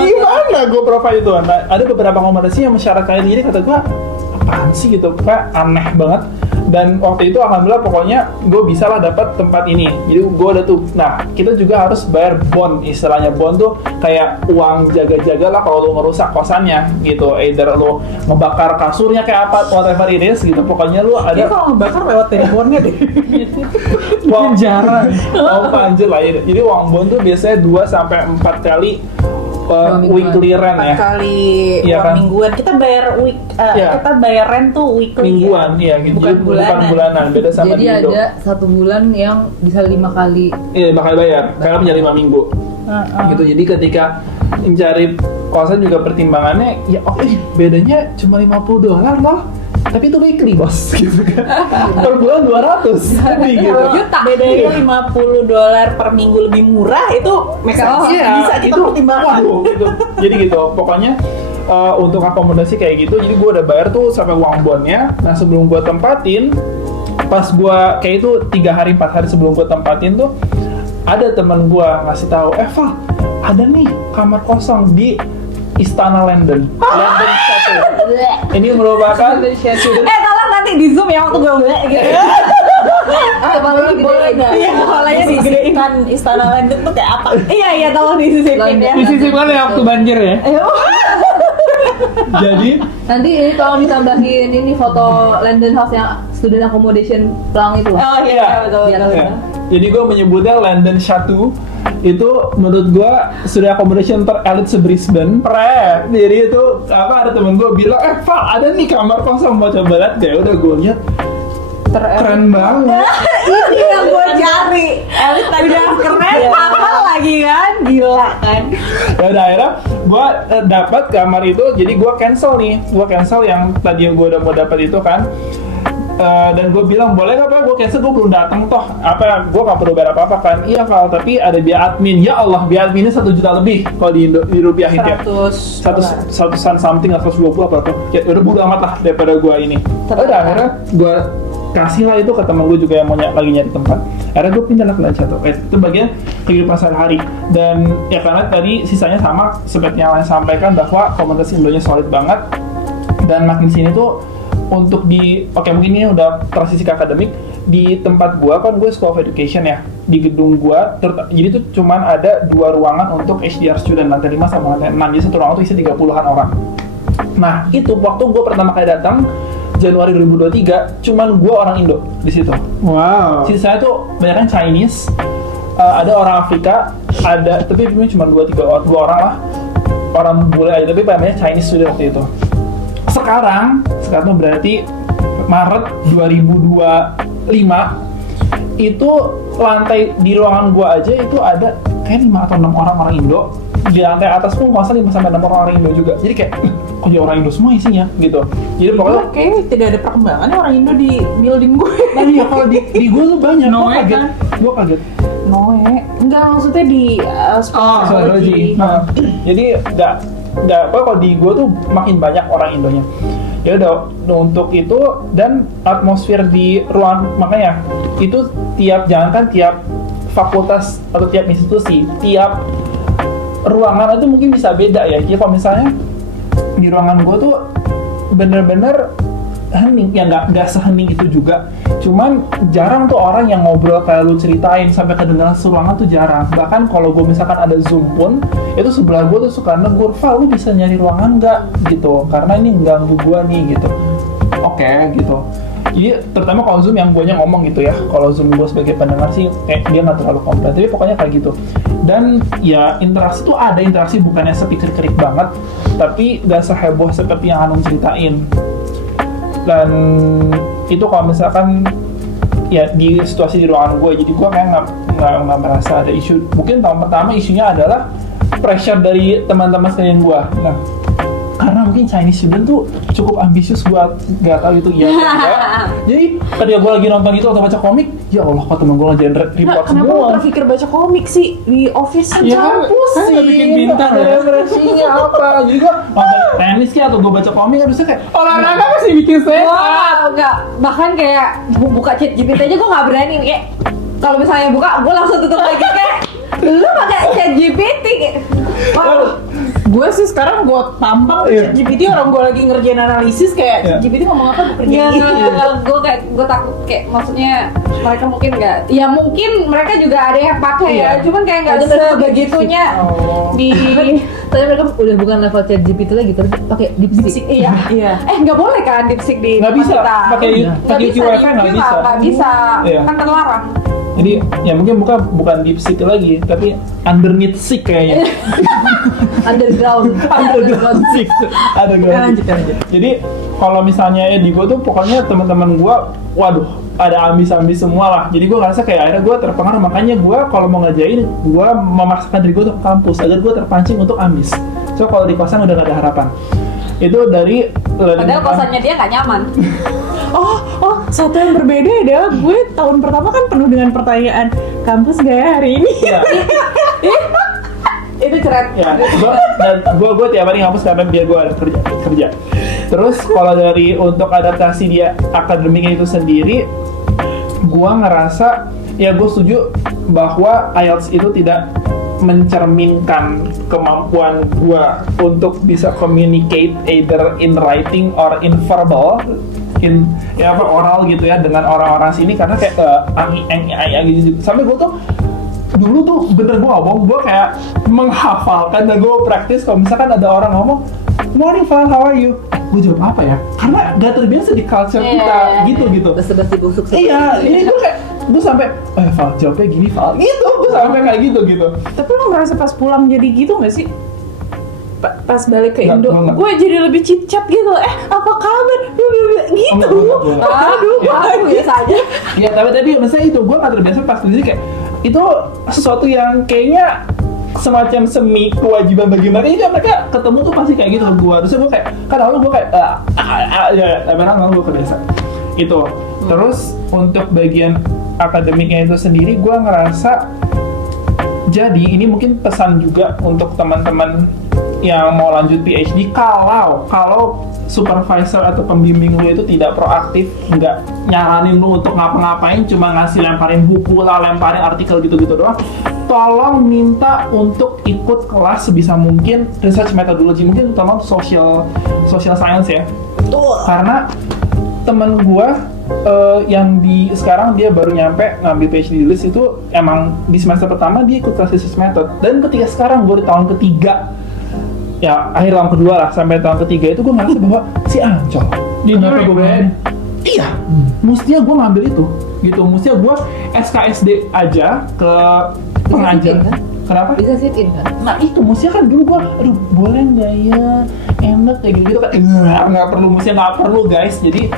gimana gue provide itu? Nah, ada beberapa akomodasi yang mensyaratkan diri, kata gue apaan sih gitu, kayak aneh banget. Dan waktu itu alhamdulillah pokoknya gue bisa lah dapat tempat ini. Jadi gue ada tuh. Nah kita juga harus bayar bond, istilahnya bond tuh kayak uang jaga-jaga lah kalau lo ngerusak kosannya gitu. Either lo ngebakar kasurnya kayak apa, whatever it is gitu. Pokoknya lo Dia ada kalau ngebakar lewat teleponnya deh. uang jarang. uang panjel lah. Jadi uang bond tuh biasanya 2-4 kali weekly rent 4 ya. kali Iya uang kan? mingguan. Kita bayar Iya. kita bayar rent tuh weekly. Mingguan, iya gitu. Bukan Jadi bulanan. bulanan. Beda sama Jadi di Indo. ada 1 bulan yang bisa 5 kali. Iya, bakal bayar. Karena punya 5 minggu. Heeh. Gitu. Jadi ketika mencari kosan juga pertimbangannya ya bedanya cuma $50 loh. Tapi itu weekly bos gitu kan. Per bulan 200 gitu. Bedanya $50 per minggu lebih murah itu make sense. Iya, Bisa kita itu pertimbangkan. waduh, gitu. Jadi gitu. Pokoknya untuk akomodasi kayak gitu, jadi gue udah bayar tuh sampai uang bondnya. Nah sebelum gue tempatin, pas gue kayak itu 3 hari 4 hari sebelum gue tempatin tuh, ada teman gue ngasih tahu, Eva, ada nih kamar kosong di Istana London. London Chateau. Ini merupakan Tolong nanti di zoom ya waktu gue beli gitu. Kepalanya gede enggak? Iya, kepalanya digedein. Kan Istana London tuh kayak apa? Iya, tolong disisipin ya. Disisipkan ya waktu banjir ya. jadi Nanti ini tolong ditambahin ini foto London House yang student accommodation pelang itu. Oh iya, betul Biar betul. ya. Jadi gue menyebutnya London Chateau. Itu menurut gue sudah accommodation terelit se-Brisbane. Jadi itu ada temen gue bilang, Val ada nih kamar kosong mau coba lihat. Ya udah gue lihat, keren banget. Ini yang gue cari. Elit tadi udah keren, mahal lagi kan, gila kan. Ya udah akhirnya gue dapat kamar itu. Jadi gue cancel yang tadi gue udah mau dapat itu kan. Dan gue bilang boleh nggak pak, gue cancel, gue belum datang toh, gue nggak perlu bayar apa kan. Iya Val, tapi ada biaya admin. Ya Allah, biaya adminnya 1 juta lebih kalau di rupiahin ya. 100 something atau 120 apa tuh. Ya udah bodo amat lah daripada gue ini. Udah akhirnya gue kasih lah itu ke temen gue juga yang mau lagi nyari tempat. Akhirnya gue pindah lah ke London Chateau. Itu bagian kehidupan sehari-hari. Dan ya karena tadi sisanya sama seperti yang lain sampaikan bahwa komunitas Indonya solid banget. Dan makin sini tuh untuk mungkin ini udah transisi ke akademik. Di tempat gua kan gue School of Education ya, di gedung gua jadi tuh cuman ada 2 ruangan untuk HDR student, lantai 5 sama lantai 6. Jadi satu ruangan tuh isi 30-an orang. Nah itu waktu gua pertama kali datang Januari 2023, cuman gua orang Indo di situ. Wow. Sisanya tuh banyak Chinese, ada orang Afrika, tapi cuma 2-3 orang lah, orang bule aja, tapi banyak Chinese student waktu itu. Sekarang tuh berarti Maret 2025 itu lantai di ruangan gua aja itu ada kayak 5 atau 6 orang Indo. Di lantai atas pun masa 5-6 orang Indo juga. Jadi kayak kok jadi orang Indo semua isinya gitu. Jadi pokoknya Oke, tidak ada perkembangan orang Indo di building gue. nah iya kalau di gua tuh banyak. Gua kaget. Noe, enggak maksudnya di Psychology. Nah, jadi nggak apa kalau di gue tuh makin banyak orang Indonya. Ya udah untuk itu dan atmosfer di ruang, makanya itu jangankan tiap fakultas atau tiap institusi, tiap ruangan itu mungkin bisa beda ya. Jadi kalau misalnya di ruangan gue tuh bener-bener hening, ya nggak sehening itu juga. Cuman jarang tuh orang yang ngobrol kayak lu ceritain sampai kedengaran seruangan tuh jarang. Bahkan kalau gue misalkan ada Zoom pun, itu sebelah gue tuh suka negur, Val lu bisa nyari ruangan nggak gitu, karena ini mengganggu gue nih gitu. Oke, gitu. Jadi terutama kalau Zoom yang guanya ngomong gitu ya. Kalau Zoom gue sebagai pendengar sih dia nggak terlalu komplain, tapi pokoknya kayak gitu. Dan ya interaksi tuh ada interaksi, bukannya sepikir-kerik banget, tapi nggak seheboh seperti yang Hanung ceritain. Dan itu kalau misalkan ya di situasi di ruangan gue, jadi gue kayak nggak merasa ada isu. Mungkin tahun pertama isunya adalah pressure dari teman-teman sekalian gue. Nah, karena mungkin Chinese student tuh cukup ambisius, gue nggak tahu itu iya atau enggak. Jadi ketika gue lagi nonton itu atau baca komik, ya Allah kok temen gue ngerjain report Kenapa semua. lo terpikir baca komik sih di office? Ya kan, Kan udah bikin bintang ada ya. referensinya apa. Jadi gue nonton tenis kayak atau gue baca komik kan bisa kayak Olahraga masih bikin sehat. Wah, enggak. Bahkan kayak buka chat GPT aja gue nggak berani kayak kalau misalnya buka, gue langsung tutup lagi kayak lu pakai chat GPT kayak. Wah, Gue sih sekarang gue tampang Iya. ChatGPT, orang gue lagi ngerjain analisis kayak Iya. ChatGPT ngomong apa gue Ya, kerjain. gue takut kayak maksudnya mereka mungkin nggak, ya mungkin mereka juga ada yang pakai ya, Iya. cuman kayak nggak Ada mereka sebegitunya Oh. di Tapi mereka udah bukan level chat GPT lagi, tapi pakai DeepSeek. iya. Iya. Nggak boleh kan DeepSeek di Nggak tempat bisa kita. pakai Nggak pakai bisa, QWF di nggak UQ bisa. nggak bisa, Iya. kan terlarang. Jadi ya mungkin bukan deep seek lagi, tapi underneath seek kayaknya. Underground. Underground seek. Ada Lanjut. Jadi kalau misalnya di gue tuh pokoknya teman-teman gue, waduh, ada ambis-ambis semua lah. Jadi gue ngerasa kayak akhirnya gue terpengaruh, makanya gue kalau mau ngerjain, gue memaksakan diri gue untuk ke kampus agar gue terpancing untuk ambis. So kalau di kosan udah gak ada harapan. Itu dari Padahal kosannya dia nggak nyaman. Oh, satu yang berbeda adalah gue tahun pertama kan penuh dengan pertanyaan, kampus gak ya hari ini? Ya, Itu keren. ya, gue tiap hari ngampus karena biar gue ada kerja. Terus kalau dari untuk adaptasi dia akademiknya itu sendiri, gue ngerasa ya gue setuju bahwa IELTS itu tidak mencerminkan kemampuan gue untuk bisa communicate either in writing or in verbal, in ya apa oral gitu ya dengan orang-orang sini, karena kayak gitu. Sampai gue tuh dulu tuh bener gue ngomong, gue kayak menghafalkan dan gue praktis kalau misalkan ada orang ngomong morning Val, how are you? Gue jawab apa ya? Karena gak terbiasa di culture kita gitu. Basa-basi busuk. Iya, ini gue kayak gue sampai Val jawabnya gini Val gitu, gue sampai kayak gitu. Tapi lo merasa pas pulang jadi gitu gak sih? Pas balik ke Nggak, Indo, gua nggak. gue jadi lebih chit-chat gitu. Apa kabar? Gitu. Enggak. Aduh, Aku biasa aja. Ya tapi misalnya itu gue gak terbiasa pas di sini, kayak itu sesuatu yang kayaknya semacam semi kewajiban bagi mereka. Jadi mereka ketemu tuh pasti kayak gitu ke gue. Terus gue kayak kan awalnya gue kayak ya tapi lama gue kebiasa itu. Terus untuk bagian akademiknya itu sendiri, gue ngerasa jadi ini mungkin pesan juga untuk teman-teman yang mau lanjut PhD, kalau supervisor atau pembimbing lu itu tidak proaktif, nggak nyaranin lu untuk ngapa-ngapain, cuma ngasih lemparin buku lah, lemparin artikel gitu-gitu doang, tolong minta untuk ikut kelas sebisa mungkin research methodology, mungkin terutama social science ya. Karena temen gua yang di sekarang dia baru nyampe ngambil PhD di LIS itu emang di semester pertama dia ikut kelas research method, dan ketika sekarang gue di tahun ketiga, ya akhir tahun kedua lah sampai tahun ketiga itu gue ngerasa bahwa si Ancol di nyampe gue bilang, iya, mestinya gue ngambil itu gitu, mestinya gue SKSD aja ke pengajar. Kan? Kenapa? Bisa sit in kan? Nah itu mestinya kan dulu gue, aduh boleh nggak ya, enak kayak gitu kan, nggak perlu, mestinya nggak perlu guys. Jadi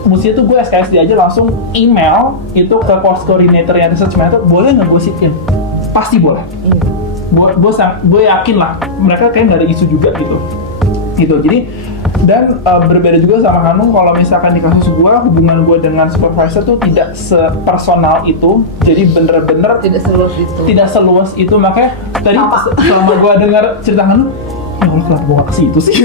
mestinya tuh gue SKSD aja langsung email itu ke course coordinator yang research method, boleh nggak gue sit in? Pasti boleh. Iya. Gue yakin lah mereka kayak nggak ada isu juga gitu. Jadi dan berbeda juga sama Hanung, kalau misalkan di kasus gue, hubungan gue dengan supervisor tuh tidak sepersonal itu, jadi bener-bener tidak seluas itu. Makanya tadi selama gue dengar cerita Hanung, ya Allah kenapa gue ke situ sih?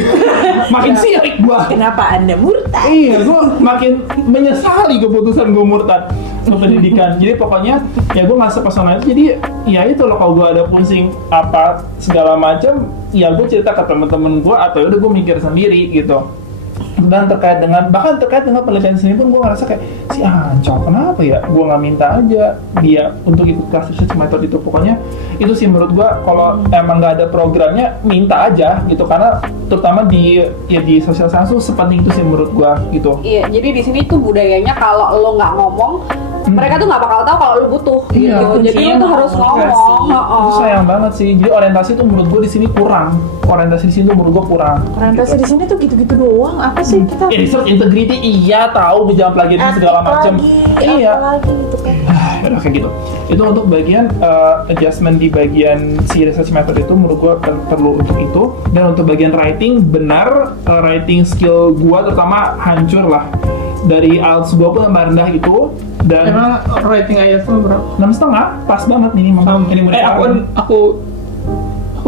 Makin sirik gue. Kenapa Anda murtad? Iya, gue makin menyesali keputusan gue murtad ke pendidikan. Jadi pokoknya ya gue nggak sepersonal itu. Jadi ya itu loh, kalau gue ada pusing apa segala macam, ya gue cerita ke temen-temen gue atau udah gue mikir sendiri gitu. Dan terkait dengan penelitian sendiri pun gue ngerasa kayak si Ancol kenapa ya gue nggak minta aja dia untuk ikut kelas research method itu. Pokoknya itu sih menurut gue, kalau emang nggak ada programnya minta aja gitu, karena terutama di social science tuh sepenting itu sih menurut gue gitu. Iya, jadi di sini tuh budayanya kalau lo nggak ngomong, mereka tuh nggak bakal tahu kalau lo butuh. Iya, gitu. Jadi lo tuh harus komunikasi. ngomong. Itu sayang banget sih. Jadi orientasi tuh menurut gue di sini kurang. Orientasi di sini tuh menurut gue kurang. Orientasi di sini tuh gitu-gitu doang. Apa sih kita? Research integrity iya tahu, jangan plagiarisme segala macam. Iya. Apalagi gitu kan. Udah kayak gitu. Itu untuk bagian adjustment di bagian si research method itu menurut gue perlu untuk itu. Dan untuk bagian writing, benar writing skill gue terutama hancur lah. Dari IELTS gue pun yang rendah itu. Dan Emang rating IELTS lo berapa? 6,5 pas banget minimum. Minimum Aku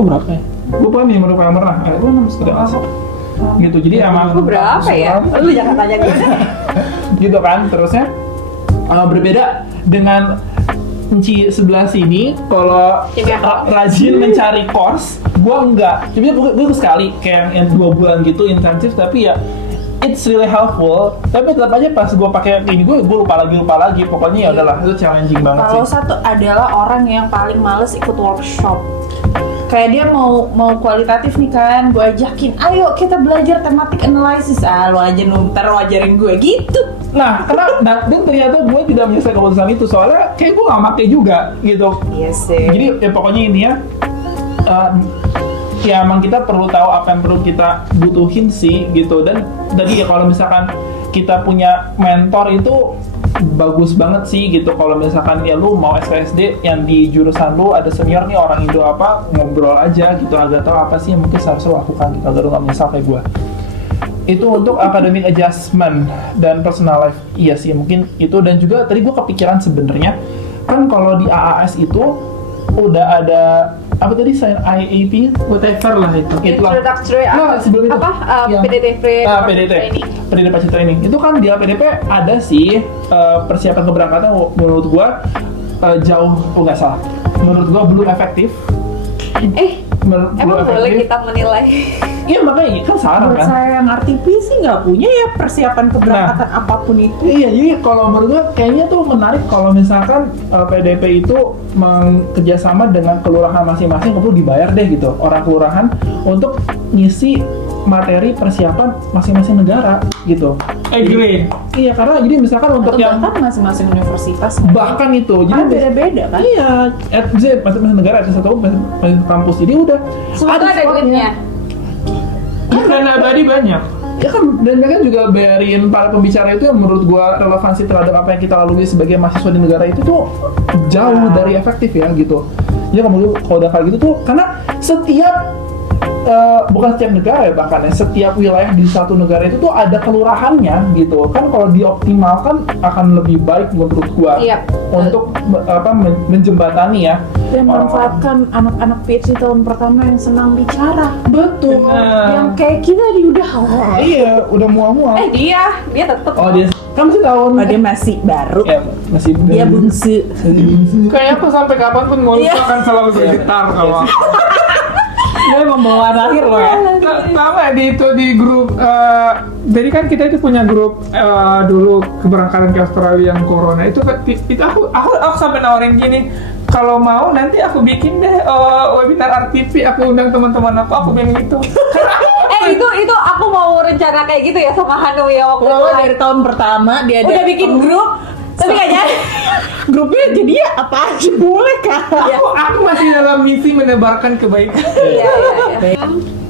berapa ya? gue pun minimum paling pernah. Gue 6,5 gitu. Jadi emang Lo berapa ya? Lo jangan tanya gitu. gitu kan. Terusnya berbeda dengan Ci sebelah sini kalau rajin mencari course, gua enggak. Cuma gue sekali kayak yang 2 bulan gitu intensif, tapi ya it's really helpful. Tapi tetap aja pas gue pakai ini gue lupa lagi. Pokoknya ya udahlah, itu challenging banget Kalau sih. satu adalah orang yang paling males ikut workshop. Kayak dia mau kualitatif nih kan, gue ajakin, ayo kita belajar thematic analysis. Lo aja ntar lo ajarin gue gitu. Nah, dan ternyata gue tidak menyelesaikan keputusan itu soalnya kayak gue nggak pakai juga gitu. Iya sih. Jadi ya pokoknya intinya ya emang kita perlu tahu apa yang perlu kita butuhin sih gitu. Dan tadi ya kalau misalkan kita punya mentor itu bagus banget sih gitu. Kalau misalkan ya lu mau SKSD yang di jurusan lu ada senior nih orang Indo apa, ngobrol aja gitu agar tahu apa sih yang mungkin seharusnya lu lakukan gitu agar lu nggak menyesal kayak gue. Itu untuk academic adjustment dan personal life. Iya sih mungkin itu. Dan juga tadi gue kepikiran sebenarnya kan kalau di AAS itu udah ada apa tadi saya IAP Whatever lah itu. itulah. Introductory Nah, sebelum itu apa yang- PDT PDT Pacar Training itu kan di PDP ada sih persiapan keberangkatan menurut gua jauh nggak salah, menurut gua belum efektif. Belum Emang boleh kita menilai? Iya makanya kan saran Menurut kan. saya yang RTP sih nggak punya ya persiapan keberangkatan apapun itu. Iya, jadi kalau menurut gua kayaknya tuh menarik kalau misalkan PDP itu kerjasama dengan kelurahan masing-masing, perlu dibayar deh gitu orang kelurahan untuk ngisi materi persiapan masing-masing negara gitu. Agree. Iya, karena jadi misalkan untuk Atau yang bahkan masing-masing universitas. bahkan itu Kan beda-beda kan? iya, masing-masing negara ada satu masing kampus, jadi udah Semua tuh ada slotnya. duitnya. Kan dana abadi banyak. Ya kan, dan mereka juga bayarin para pembicara itu yang menurut gua relevansi terhadap apa yang kita lalui sebagai mahasiswa di negara itu tuh jauh dari efektif ya gitu. Ya kalau udah kayak gitu tuh, karena setiap bukan setiap negara ya, bahkan ya setiap wilayah di satu negara itu tuh ada kelurahannya gitu kan. Kalau dioptimalkan akan lebih baik menurut gua. Iya. Untuk menjembatani ya Dan orang-orang. manfaatkan anak-anak PhD tahun pertama yang senang bicara. Betul. Yang kayak kita di udah. Iya, udah mual-mual. Dia tetep. Oh dia kan masih tahun. Oh, dia masih baru. Ya, masih Dia bungsu. Kayak aku sampai kapanpun mau lupa kan selalu bergetar kalau Dia emang bawaan akhir loh ya. sama di grup jadi kan kita itu punya grup dulu keberangkatan ke Australia yang corona itu aku sampai nawarin gini, kalau mau nanti aku bikin deh webinar RTP, aku undang teman-teman aku bikin gitu. Itu aku mau rencana kayak gitu ya sama Hanu ya waktu Kalau itu. dari tahun pertama dia ada Udah bikin grup, tapi nggak jadi. grupnya jadi ya apa aja boleh kan? aku masih dalam misi menebarkan kebaikan. Iya.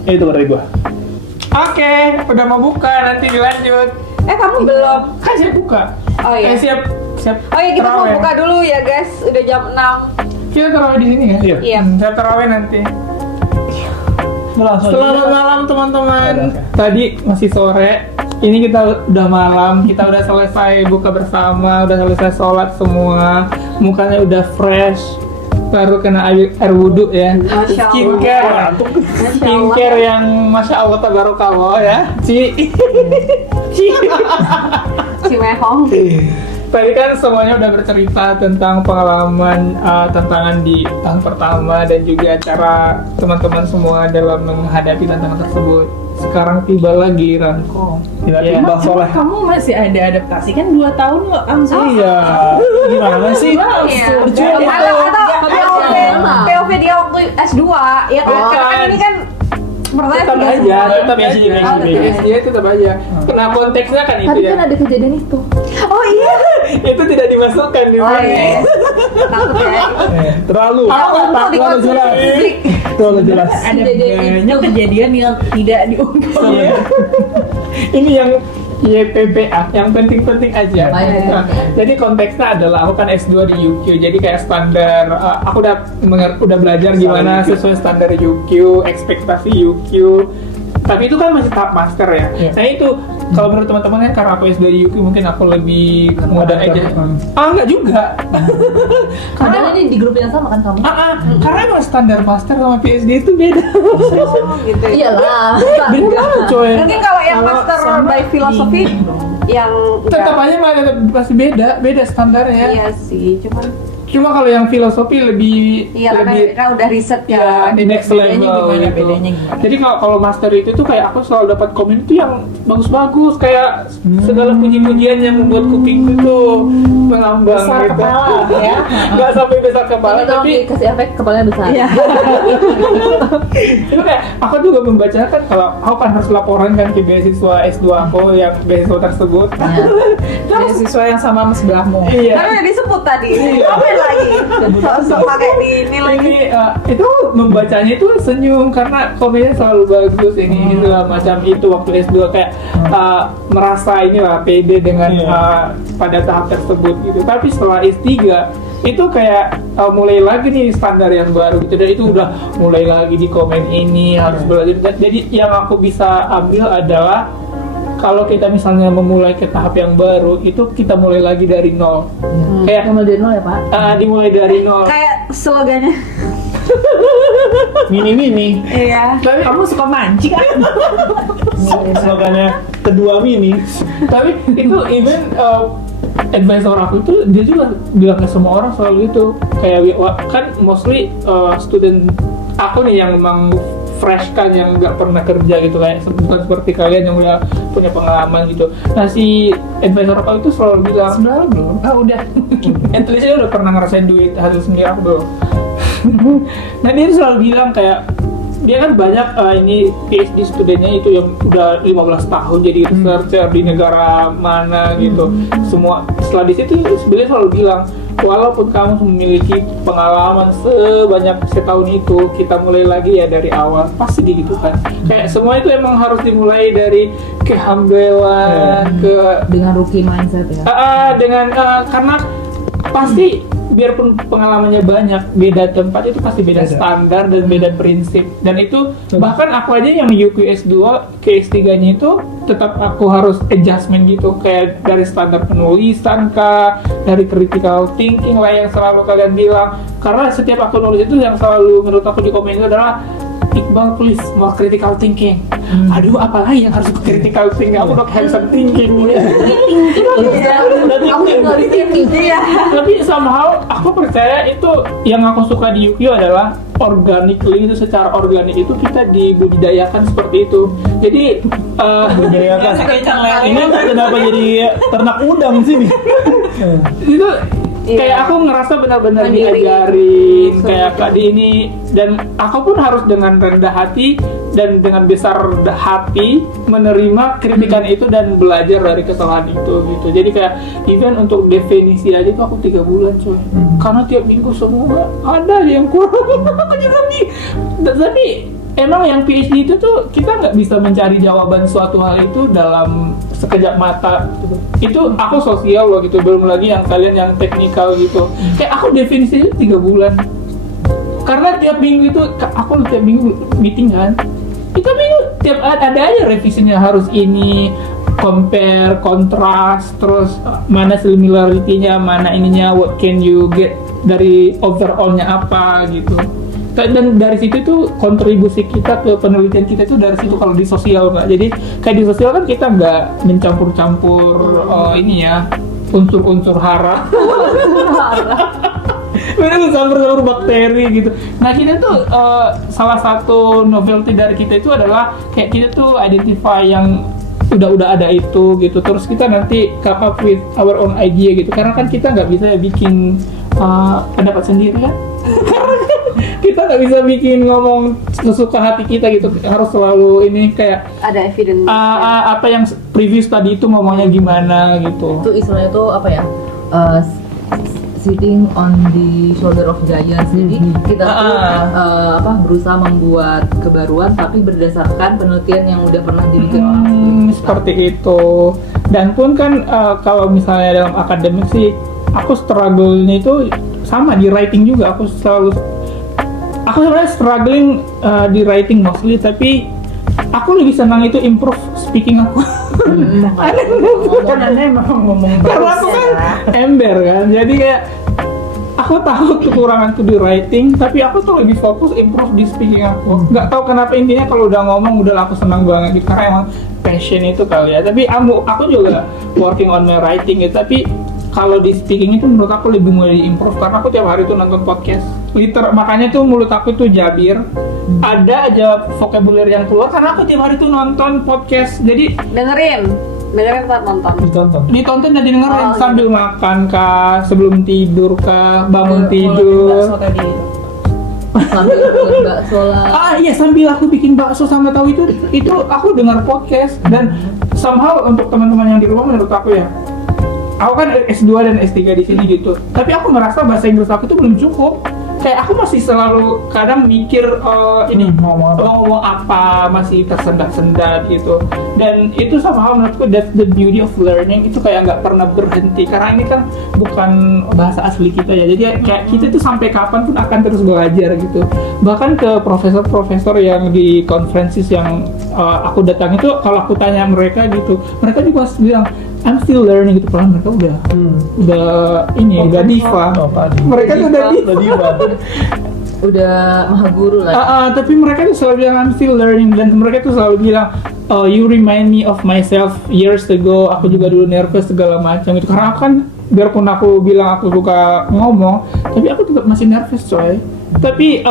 itu dari gua. Oke, udah mau buka, nanti dilanjut. Kamu belum? Kan siap buka. Oh iya. Siap Oh iya, kita mau tarawih. buka dulu ya guys. Udah jam 6. Kita tarawih di sini ya? Iya. Iya. Saya tarawih nanti. Langsung Selamat malam teman-teman. Oke. Tadi masih sore. Ini kita udah malam. Kita udah selesai buka bersama. Udah selesai sholat semua. Mukanya udah fresh. Baru kena air wudhu ya. Masya Allah. Skincare. Masya Skincare yang Masya Allah tabarakallah ya. Ci. Cimehong. Tadi kan semuanya udah bercerita tentang pengalaman tantangan di tahun pertama dan juga cara teman-teman semua dalam menghadapi tantangan tersebut. Sekarang tiba lagi Ranko. Tiba-tiba Soleh. Kamu masih ada adaptasi kan 2 tahun lo langsung. Iya. Gimana sih? Iya. Percuma Atau POV dia waktu S2 ya kan? Oh. Karena kan ini kan pertanyaan Tetap tiga aja, semua. tetap PhD, aja. PhD. PhD tetap aja. Nah konteksnya kan itu Tadi ya. kan ada kejadian itu. Oh iya. Itu tidak dimasukkan di Oh sini. iya. Takut ya. Terlalu. Untuk Terlalu jelas. dikonsumsi. Terlalu jelas. Ada Kejadian banyak kejadian yang tidak diungkap. Iya. Ini yang YPPA, yang penting-penting aja. Lumayan. Nah, jadi konteksnya adalah aku kan S2 di UQ, jadi kayak standar, aku udah belajar gimana sesuai standar UQ, ekspektasi UQ. Tapi itu kan masih tahap master ya. Iya. Nah itu kalau menurut teman-teman kan karena aku S2 di UQ mungkin aku lebih mudah aja. Enggak juga. Padahal ini di grup yang sama kan kamu? Karena emang standar master sama PhD itu beda. Oh, gitu. Iyalah. Beda coy. Mungkin kalau yang master by philosophy yang Tetap aja malah pasti beda standarnya. Iya sih, cuman Cuma kalau yang filosofi lebih Iya, lebih karena udah riset ya kan. di next Bedanya level gimana? gitu. Bedanya gimana? Jadi kalau master itu tuh kayak aku selalu dapat komen itu yang bagus-bagus, kayak segala puji-pujian yang membuat kupingku tuh mengambang Besar gitu. kepala ya. Nggak sampai besar kepala, Ini kalau tapi dikasih efek kepalanya besar. Iya. itu kayak aku juga membacakan kalau aku kan harus laporan kan ke beasiswa S2 aku yang beasiswa tersebut. Terus siswa yang sama sama sebelahmu. Iya. Karena udah disebut tadi. Ngapain lagi? Sosok pakai di ini lagi. Ini itu membacanya itu senyum karena komennya selalu bagus ini segala macam itu waktu S2 kayak merasa inilah pede dengan pada tahap tersebut gitu. Tapi setelah S3 itu kayak mulai lagi nih standar yang baru gitu, dan itu udah mulai lagi di komen ini harus belajar. Jadi yang aku bisa ambil adalah kalau kita misalnya memulai ke tahap yang baru itu kita mulai lagi dari nol. Kayak Sama dari nol ya Pak. dimulai dari nol. Kayak slogannya. Mini. Iya. Tapi Kamu suka mancing kan? Slogannya kedua mini. tapi itu even advisor aku itu dia juga bilang ke semua orang selalu itu kayak kan mostly student aku nih yang memang fresh kan, yang nggak pernah kerja gitu, kayak bukan seperti kalian yang udah punya pengalaman gitu. Nah si advisor aku itu selalu bilang Sebenarnya belum. Ah udah. at least dia udah pernah ngerasain duit hasil sendiri, aku belum. Nah dia tuh selalu bilang kayak dia kan banyak ini PhD studennya itu yang udah 15 tahun jadi researcher di negara mana gitu. Semua setelah di situ sebenarnya selalu bilang walaupun kamu memiliki pengalaman sebanyak setahun itu, kita mulai lagi ya dari awal, pasti gitu kan. Kayak semua itu emang harus dimulai dari kehamblean Dengan rookie mindset ya. dengan karena pasti biarpun pengalamannya banyak, beda tempat itu pasti beda standar dan beda prinsip. Dan itu bahkan aku aja yang UQS 2 ke S3-nya itu tetap aku harus adjustment gitu, kayak dari standar penulisan kah, dari critical thinking lah yang selalu kalian bilang. Karena setiap aku nulis itu yang selalu menurut aku di komen itu adalah Iqbal please more critical thinking. Aduh apalagi yang harus critical thinking, aku udah handsome thinking. Aku nggak di sini. Iya. Tapi somehow aku percaya itu yang aku suka di UQ adalah organically, itu secara organik itu kita dibudidayakan seperti itu. Jadi Budidayakan. Ini kenapa jadi ternak udang sini? itu Iya. kayak aku ngerasa benar-benar Mandiri. diajarin kayak Kak ini, dan aku pun harus dengan rendah hati dan dengan besar hati menerima kritikan itu dan belajar dari kesalahan itu gitu. Jadi kayak even untuk definisi aja tuh aku 3 bulan coy, karena tiap minggu semua ada yang kurang. Aku juga nih, tapi emang yang PhD itu tuh kita nggak bisa mencari jawaban suatu hal itu dalam sekejap mata gitu. Itu aku sosial loh gitu, belum lagi yang kalian yang teknikal gitu. Kayak aku definisi itu 3 bulan. Karena tiap minggu itu aku tiap minggu meeting kan. Itu minggu tiap ada aja revisinya, harus ini compare, kontras, terus mana similarity-nya, mana ininya, what can you get dari overall-nya apa gitu. Dan dari situ tuh kontribusi kita ke penelitian kita itu dari situ kalau di sosial Mbak. Jadi kayak di sosial kan kita nggak mencampur-campur ini ya unsur-unsur hara. Bener campur-campur bakteri gitu. Nah kita tuh salah satu novelty dari kita itu adalah kayak kita tuh identify yang udah ada itu gitu. Terus kita nanti come up with our own idea gitu. Karena kan kita nggak bisa bikin pendapat sendiri kan. Kita nggak bisa bikin ngomong sesuka hati kita gitu, harus selalu ini kayak Ada evidence. apa yang previous tadi itu ngomongnya gimana gitu. Itu istilahnya tuh apa ya? Sitting on the shoulder of giants. Jadi kita tuh berusaha membuat kebaruan tapi berdasarkan penelitian yang udah pernah dibikin orang sebelumnya. Seperti itu. Dan pun kan kalau misalnya dalam akademik sih, aku struggle-nya itu sama di writing juga. Aku sebenarnya struggling di writing mostly, tapi aku lebih senang itu improve speaking aku. Kan Anda emang ngomong Karena aku kan ember kan, jadi kayak aku tahu kekuranganku di writing, tapi aku tuh lebih fokus improve di speaking aku. Nggak tahu kenapa, intinya kalau udah ngomong udah aku senang banget gitu, karena emang passion itu kali ya. Tapi aku juga working on my writing gitu, tapi kalau di speaking itu menurut aku lebih mulai improve karena aku tiap hari tuh nonton podcast. Makanya tuh mulut aku tuh jabir. Ada aja vocabulary yang keluar karena aku tiap hari tuh nonton podcast. Jadi dengerin saat nonton. ditonton dan dengerin Oh, sambil makan kah, sebelum tidur kah, bangun Bakso tidur. tadi. Sambil bikin bakso lah. Iya, sambil aku bikin bakso sama tahu itu aku dengar podcast. Dan somehow untuk teman-teman yang di rumah menurut aku ya, aku kan S2 dan S3 di sini gitu. Tapi aku merasa bahasa Inggris aku itu belum cukup. Kayak aku masih selalu kadang mikir ini ngomong apa, masih tersendat-sendat gitu. Dan itu somehow menurutku that's the beauty of learning, itu kayak nggak pernah berhenti karena ini kan bukan bahasa asli kita ya. Jadi kayak kita tuh sampai kapan pun akan terus belajar gitu. Bahkan ke profesor-profesor yang di conferences yang aku datang itu, kalau aku tanya mereka gitu, mereka juga bilang I'm still learning gitu. Padahal mereka udah diva. Mereka tuh udah diva. Udah maha guru lah. Tapi mereka tuh selalu bilang I'm still learning, dan mereka tuh selalu bilang you remind me of myself years ago. Aku juga dulu nervous segala macam itu karena aku kan, biarpun aku bilang aku suka ngomong, tapi aku tetap masih nervous coy. Tapi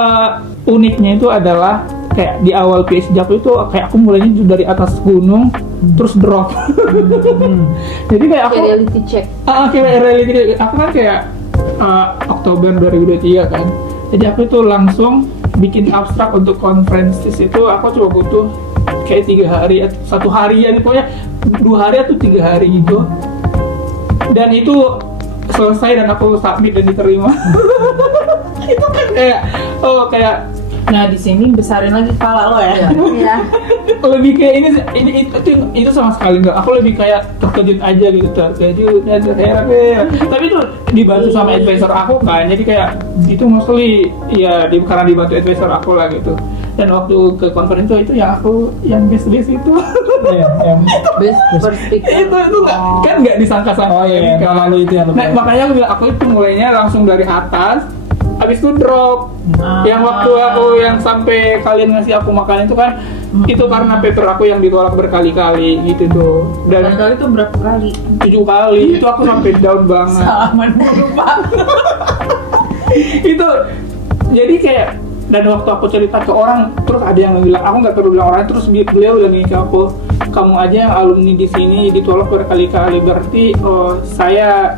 uniknya itu adalah kayak di awal PhD aku itu kayak aku mulainya dari atas gunung terus drop. Jadi kayak aku Kayak reality check. kayak reality, aku kan kayak Oktober 2023 kan. Jadi aku itu langsung bikin abstrak untuk conferences itu aku cuma butuh kayak 3 hari, 1 harian, pokoknya 2 hari atau 3 hari gitu. Dan itu selesai dan aku submit dan diterima. Itu kan kayak Nah di sini besarin lagi kepala lo ya. Iya. lebih kayak itu sama sekali enggak. Aku lebih kayak terkejut aja gitu, terkejut dan heran. Tapi itu dibantu sama advisor aku kan, jadi kayak itu mostly ya karena dibantu advisor aku lah gitu. Dan waktu ke konferensi itu yang best itu. yang Best first speaker. itu kan nggak disangka-sangka. lalu itu yang Nah, makanya aku bilang aku itu mulainya langsung dari atas, habis itu drop. Yang waktu aku yang sampai kalian ngasih aku makan itu kan, itu karena paper aku yang ditolak berkali-kali gitu tuh. Dan Kali itu berapa kali? 7 kali itu aku sampai down banget. Salaman dulu pak. Itu jadi kayak, dan waktu aku cerita ke orang, terus ada yang bilang, aku nggak perlu bilang orang, terus beliau bilang gini ke aku, kamu aja yang alumni di sini ditolak berkali-kali, berarti saya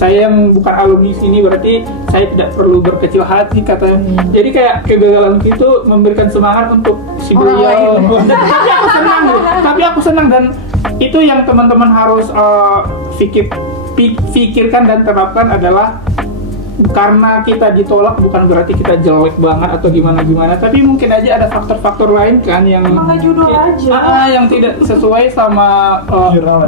yang bukan alumni sini, berarti saya tidak perlu berkecil hati katanya. Jadi kayak kegagalan itu memberikan semangat untuk si beliau. Tapi aku senang dan itu yang teman-teman harus pikirkan dan terapkan adalah, karena kita ditolak bukan berarti kita jelek banget atau gimana, tapi mungkin aja ada faktor-faktor lain kan yang Emang judul aja. yang tidak sesuai sama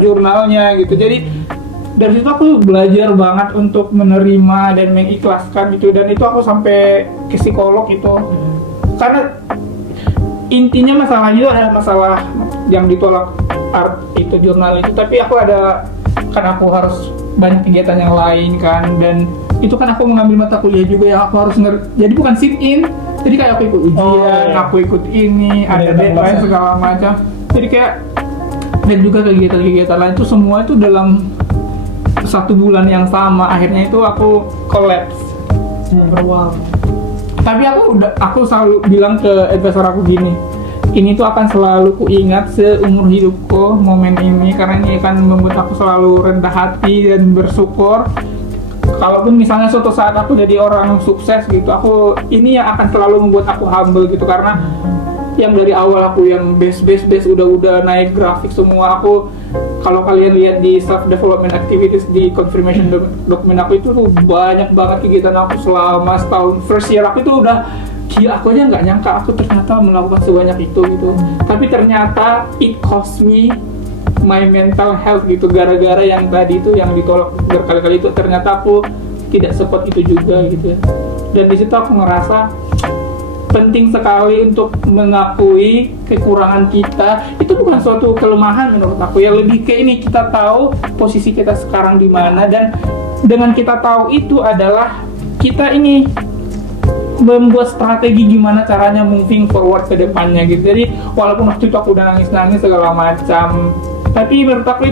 jurnalnya gitu. Jadi dari situ aku belajar banget untuk menerima dan mengikhlaskan gitu, dan itu aku sampai ke psikolog itu. Karena intinya masalah itu adalah masalah yang ditolak art itu, jurnal itu, tapi aku ada, kan aku harus banyak kegiatan yang lain kan, dan itu kan aku mengambil mata kuliah juga yang aku harus jadi bukan sit in, jadi kayak aku ikut ujian, aku ikut ini, ada deadline segala macam. Jadi kayak, dan juga kegiatan-kegiatan lain itu semua itu dalam 1 bulan yang sama, akhirnya itu aku collapse. Wow. Tapi aku selalu bilang ke advisor aku gini, ini tuh akan selalu kuingat seumur hidupku momen ini, karena ini akan membuat aku selalu rendah hati dan bersyukur. Kalaupun misalnya suatu saat aku jadi orang sukses gitu, ini yang akan selalu membuat aku humble gitu, karena yang dari awal aku yang base udah naik grafik semua. Aku, kalau kalian lihat di self development activities di confirmation dokumen aku itu tuh banyak banget kegiatan aku selama setahun. First year aku itu udah gila, aku aja nggak nyangka aku ternyata melakukan sebanyak itu gitu. Tapi ternyata it cost me my mental health gitu, gara-gara yang tadi itu yang ditolak berkali-kali itu, ternyata aku tidak sekuat itu juga gitu ya. Dan di situ aku ngerasa penting sekali untuk mengakui kekurangan kita. Itu bukan suatu kelemahan menurut aku ya, lebih ke ini, kita tahu posisi kita sekarang di mana, dan dengan kita tahu itu adalah kita ini membuat strategi gimana caranya moving forward ke depannya gitu. Jadi walaupun waktu itu aku udah nangis segala macam, tapi menurut aku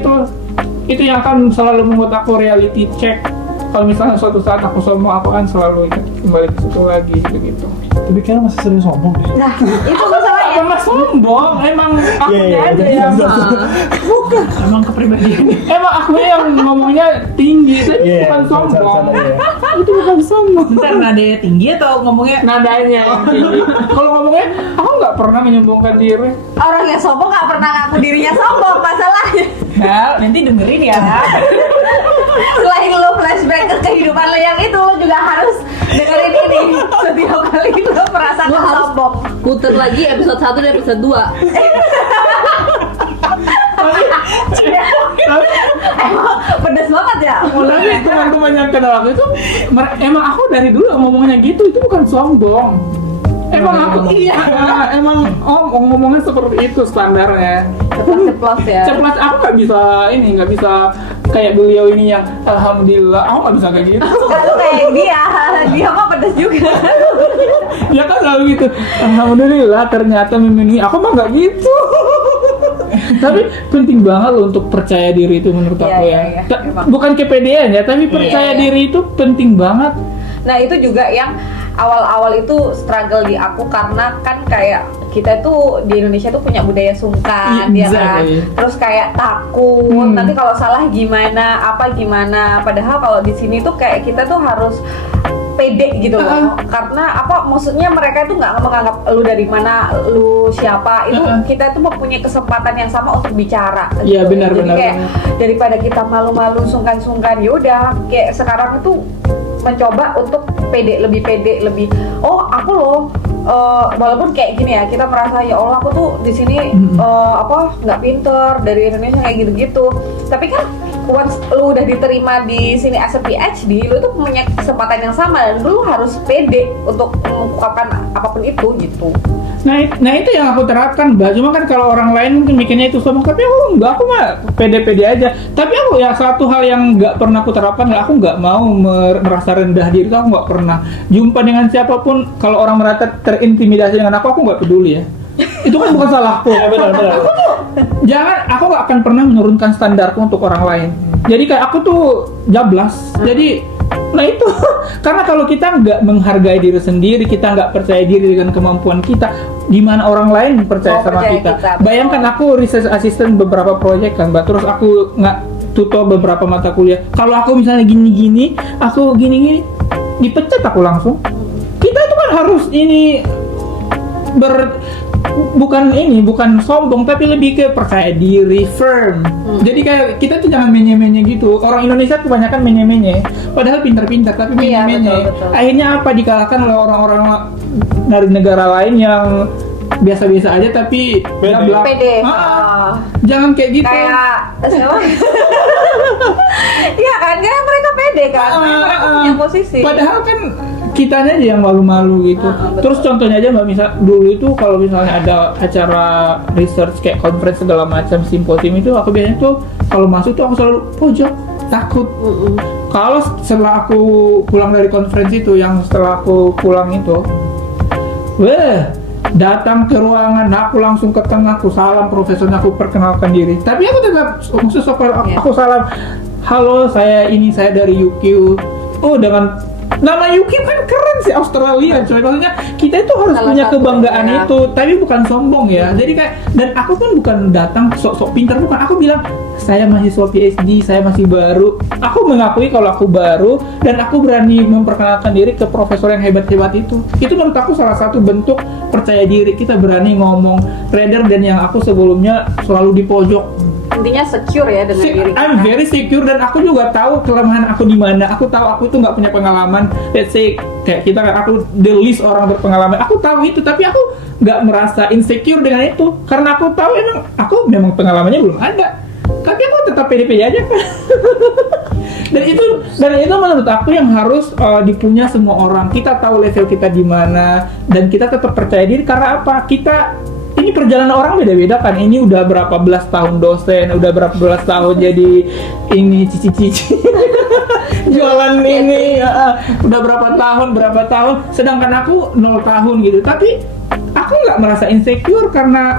Itu yang akan selalu membuat aku reality check. Kalau misalnya suatu saat aku sombong, aku akan selalu ingat kembali ke situ lagi gitu. Tapi kayaknya masih sering sombong deh. Nah, itu masalahnya. Pernah sombong, emang akunya Iya, aja iya, yang Emang kepribadian. emang akunya yang ngomongnya tinggi, tapi Iya, bukan sombong. bercanda ya. Itu bukan sombong. Bentar, nadanya tinggi atau ngomongnya Nadanya yang tinggi. Kalau ngomongnya, aku nggak pernah menyombongkan diri. Orang yang sombong nggak pernah ngaku dirinya sombong masalahnya. Nah, nanti dengerin ya. Selain lo flashback ke kehidupan lo yang itu, lo juga harus dengerin ini setiap kali lo merasa Lo harus sombong. puter lagi episode 1 dan episode 2. Emang pedes banget ya. Tapi teman-teman yang kenal aku itu, emang aku dari dulu ngomongnya gitu, itu bukan sombong. Emang aku emang ngomongnya seperti itu standarnya. Ceplos ya. Ceplas aku nggak bisa kayak beliau ini yang alhamdulillah, aku nggak bisa kayak gitu. Kalau kayak dia mah pedes juga. Ya kan selalu gitu. Alhamdulillah ternyata memenuhi. Aku mah nggak gitu. Tapi penting banget loh untuk percaya diri itu menurut Iya, aku iya, ya. iya, emang. Bukan kepedean ya, tapi percaya iya. diri itu penting banget. Nah itu juga yang awal-awal itu struggle di aku karena kan kayak kita tuh di Indonesia tuh punya budaya sungkan, ya kan. Exactly. Terus kayak takut, nanti kalau salah gimana, apa gimana. Padahal kalau di sini tuh kayak kita tuh harus pede gitu loh. Karena apa? Maksudnya mereka tuh nggak menganggap lu dari mana, lu siapa. Itu kita tuh mempunyai kesempatan yang sama untuk bicara. Iya, gitu. benar, Jadi benar, kayak benar. daripada kita malu-malu, sungkan-sungkan, yaudah. Kayak sekarang itu mencoba untuk lebih pede, lebih aku loh. Walaupun kayak gini ya, kita merasa ya Allah aku tuh di sini nggak pinter dari Indonesia kayak gitu-gitu. Tapi kan once lu udah diterima di sini as a PhD, lu tuh punya kesempatan yang sama dan lu harus pede untuk mengungkapkan apapun itu gitu. Nah itu yang aku terapkan, Mbak. Cuma kan kalau orang lain mungkin mikirnya itu sombong, tapi aku enggak, aku mah pede-pede aja. Tapi aku ya satu hal yang nggak pernah aku terapkan, aku nggak mau merasa rendah diri. Aku nggak pernah jumpa dengan siapapun. Kalau orang merasa terintimidasi dengan aku nggak peduli ya. Itu kan bukan salahku. Ya, benar. Aku nggak akan pernah menurunkan standarku untuk orang lain. Jadi kayak aku tuh jablas. Jadi nah itu karena kalau kita nggak menghargai diri sendiri, kita nggak percaya diri dengan kemampuan kita, gimana orang lain percaya sama percaya kita? kita. Bayangkan aku research assistant beberapa proyek kan, Mbak. Terus aku nggak tutor beberapa mata kuliah. Kalau aku misalnya gini-gini, aku gini-gini, dipecat aku langsung. Kita itu kan harus ini bukan sombong, tapi lebih ke percaya diri, firm. Jadi kayak kita tuh jangan menye-menye gitu. Orang Indonesia kebanyakan menye-menye, padahal pintar-pintar tapi Iya, menye-menye. betul. Akhirnya apa, dikalahkan oleh orang-orang dari negara lain yang biasa-biasa aja tapi Pede. jablak. Pede. Jangan kayak gitu. Kayak siapa? Iya kan, karena mereka pede kan, mereka punya posisi. Padahal kan kitanya aja yang malu-malu gitu. Betul. Terus contohnya aja Mbak, misal dulu itu kalau misalnya ada acara research kayak conference segala macam, simposium itu aku biasanya tuh kalau masuk tuh aku selalu pojok, takut. Kalau setelah aku pulang dari conference itu, yang setelah aku pulang itu, datang ke ruangan, aku langsung ke tengah, aku salam profesornya, aku perkenalkan diri. Tapi aku tetap khusus aku salam, halo saya dari UQ. Oh, dengan nama UQ kan keren sih, Australia coy. Maksudnya kita itu harus Salah punya satu, kebanggaan ya. itu, tapi bukan sombong ya. Jadi kayak, dan aku pun bukan datang sok-sok pintar, bukan. Aku bilang saya mahasiswa PhD, saya masih baru. Aku mengakui kalau aku baru, dan aku berani memperkenalkan diri ke profesor yang hebat-hebat itu. Itu menurut aku salah satu bentuk percaya diri, kita berani ngomong, rather dan yang aku sebelumnya selalu di pojok. Intinya secure ya dengan diri kita. I'm very secure, dan aku juga tahu kelemahan aku di mana. Aku tahu aku itu nggak punya pengalaman. Let's say kayak kita kan, aku the least orang berpengalaman. Aku tahu itu, tapi aku nggak merasa insecure dengan itu karena aku tahu memang pengalamannya belum ada. Tapi aku tetap pede-pede aja kan. dan itu menurut aku yang harus dipunya semua orang. Kita tahu level kita di mana, dan kita tetap percaya diri karena apa? Ini perjalanan orang beda-beda kan. Ini udah berapa belas tahun dosen, udah berapa belas tahun jadi ini cici-cici jualan ini, udah berapa tahun. Sedangkan aku 0 tahun gitu. Tapi aku nggak merasa insecure karena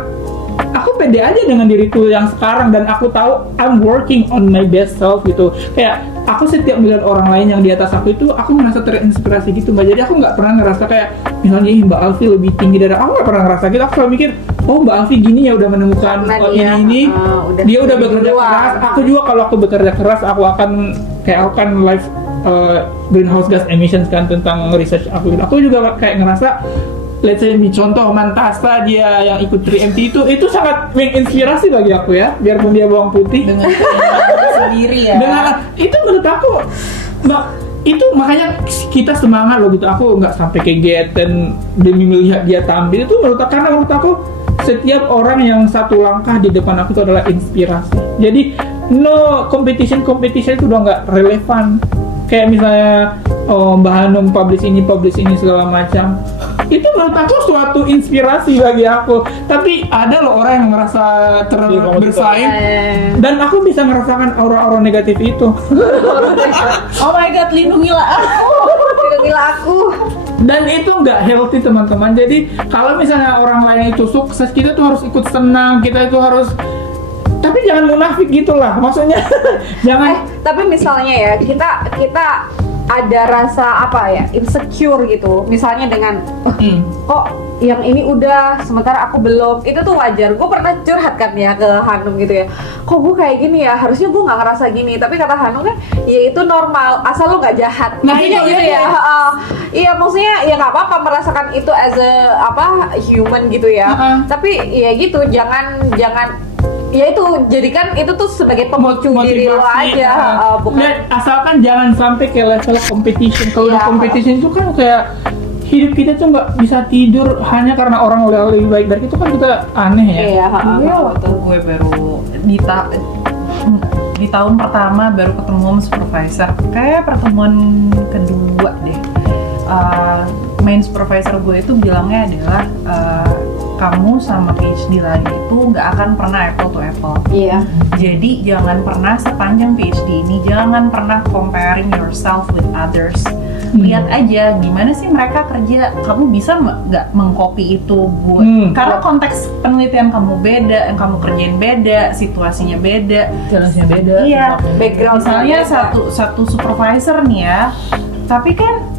aku pede aja dengan diriku yang sekarang, dan aku tahu I'm working on my best self gitu. Kayak aku setiap melihat orang lain yang di atas aku itu, aku merasa terinspirasi gitu Mbak. Jadi aku nggak pernah ngerasa kayak misalnya Mbak Alfi lebih tinggi dari aku, nggak pernah ngerasa gitu. Aku selalu mikir, oh Mbak Alfi gini ya, udah menemukan Karena ini udah dia udah lebih bekerja duluan. keras. Aku juga kalau aku bekerja keras, aku akan live greenhouse gas emissions kan, tentang research aku. Aku juga kayak ngerasa, let's say contoh Mantasa dia yang ikut 3MT itu sangat menginspirasi bagi aku ya, biarpun dia bawang putih. Dengan keinginan sendiri ya. Dengan itu menurut aku, itu makanya kita semangat loh gitu. Aku nggak sampai kegeten demi melihat dia tampil itu, karena menurut aku setiap orang yang satu langkah di depan aku itu adalah inspirasi. Jadi no competition itu udah nggak relevan. Kayak misalnya Mbak Hanum publish ini segala macam, itu menurut aku suatu inspirasi bagi aku. Tapi ada loh orang yang merasa bersaing, dan aku bisa merasakan aura-aura negatif itu. Oh my god, lindungilah aku. Lindungilah aku. Dan itu nggak healthy teman-teman. Jadi kalau misalnya orang lain itu sukses, kita tuh harus ikut senang, kita itu harus, tapi jangan munafik gitulah, maksudnya jangan. Tapi misalnya ya, kita ada rasa apa ya, insecure gitu. Misalnya dengan kok yang ini udah sementara aku belum, itu tuh wajar. Gue pernah curhat kan ya ke Hanum gitu ya, kok gue kayak gini ya, harusnya gue nggak ngerasa gini. Tapi kata Hanum kan, ya itu normal asal lo nggak jahat. Nah, Maksudnya itu, gitu iya. ya. Iya, maksudnya ya nggak apa-apa merasakan itu as a human gitu ya. Tapi ya gitu, jangan ya itu jadikan itu tuh sebagai pemicu diri lo aja, bukan. Dan asalkan jangan sampai ke level competition. Kalau Iya. competition itu kan kayak hidup kita tuh nggak bisa tidur hanya karena orang lebih baik dari itu, kan kita aneh ya. Iya, Gue waktu gue baru di tahun pertama baru ketemu sama supervisor, kayak pertemuan kedua deh. Main supervisor gue itu bilangnya adalah kamu sama PhD lain itu nggak akan pernah apple to apple. Iya. Jadi jangan pernah sepanjang PhD ini, jangan pernah comparing yourself with others. Lihat aja gimana sih mereka kerja, kamu bisa nggak mengcopy itu buat, karena konteks penelitian kamu beda, yang kamu kerjain beda, situasinya beda, Jelasnya beda. iya, Background misalnya beda. satu supervisor nih ya, tapi kan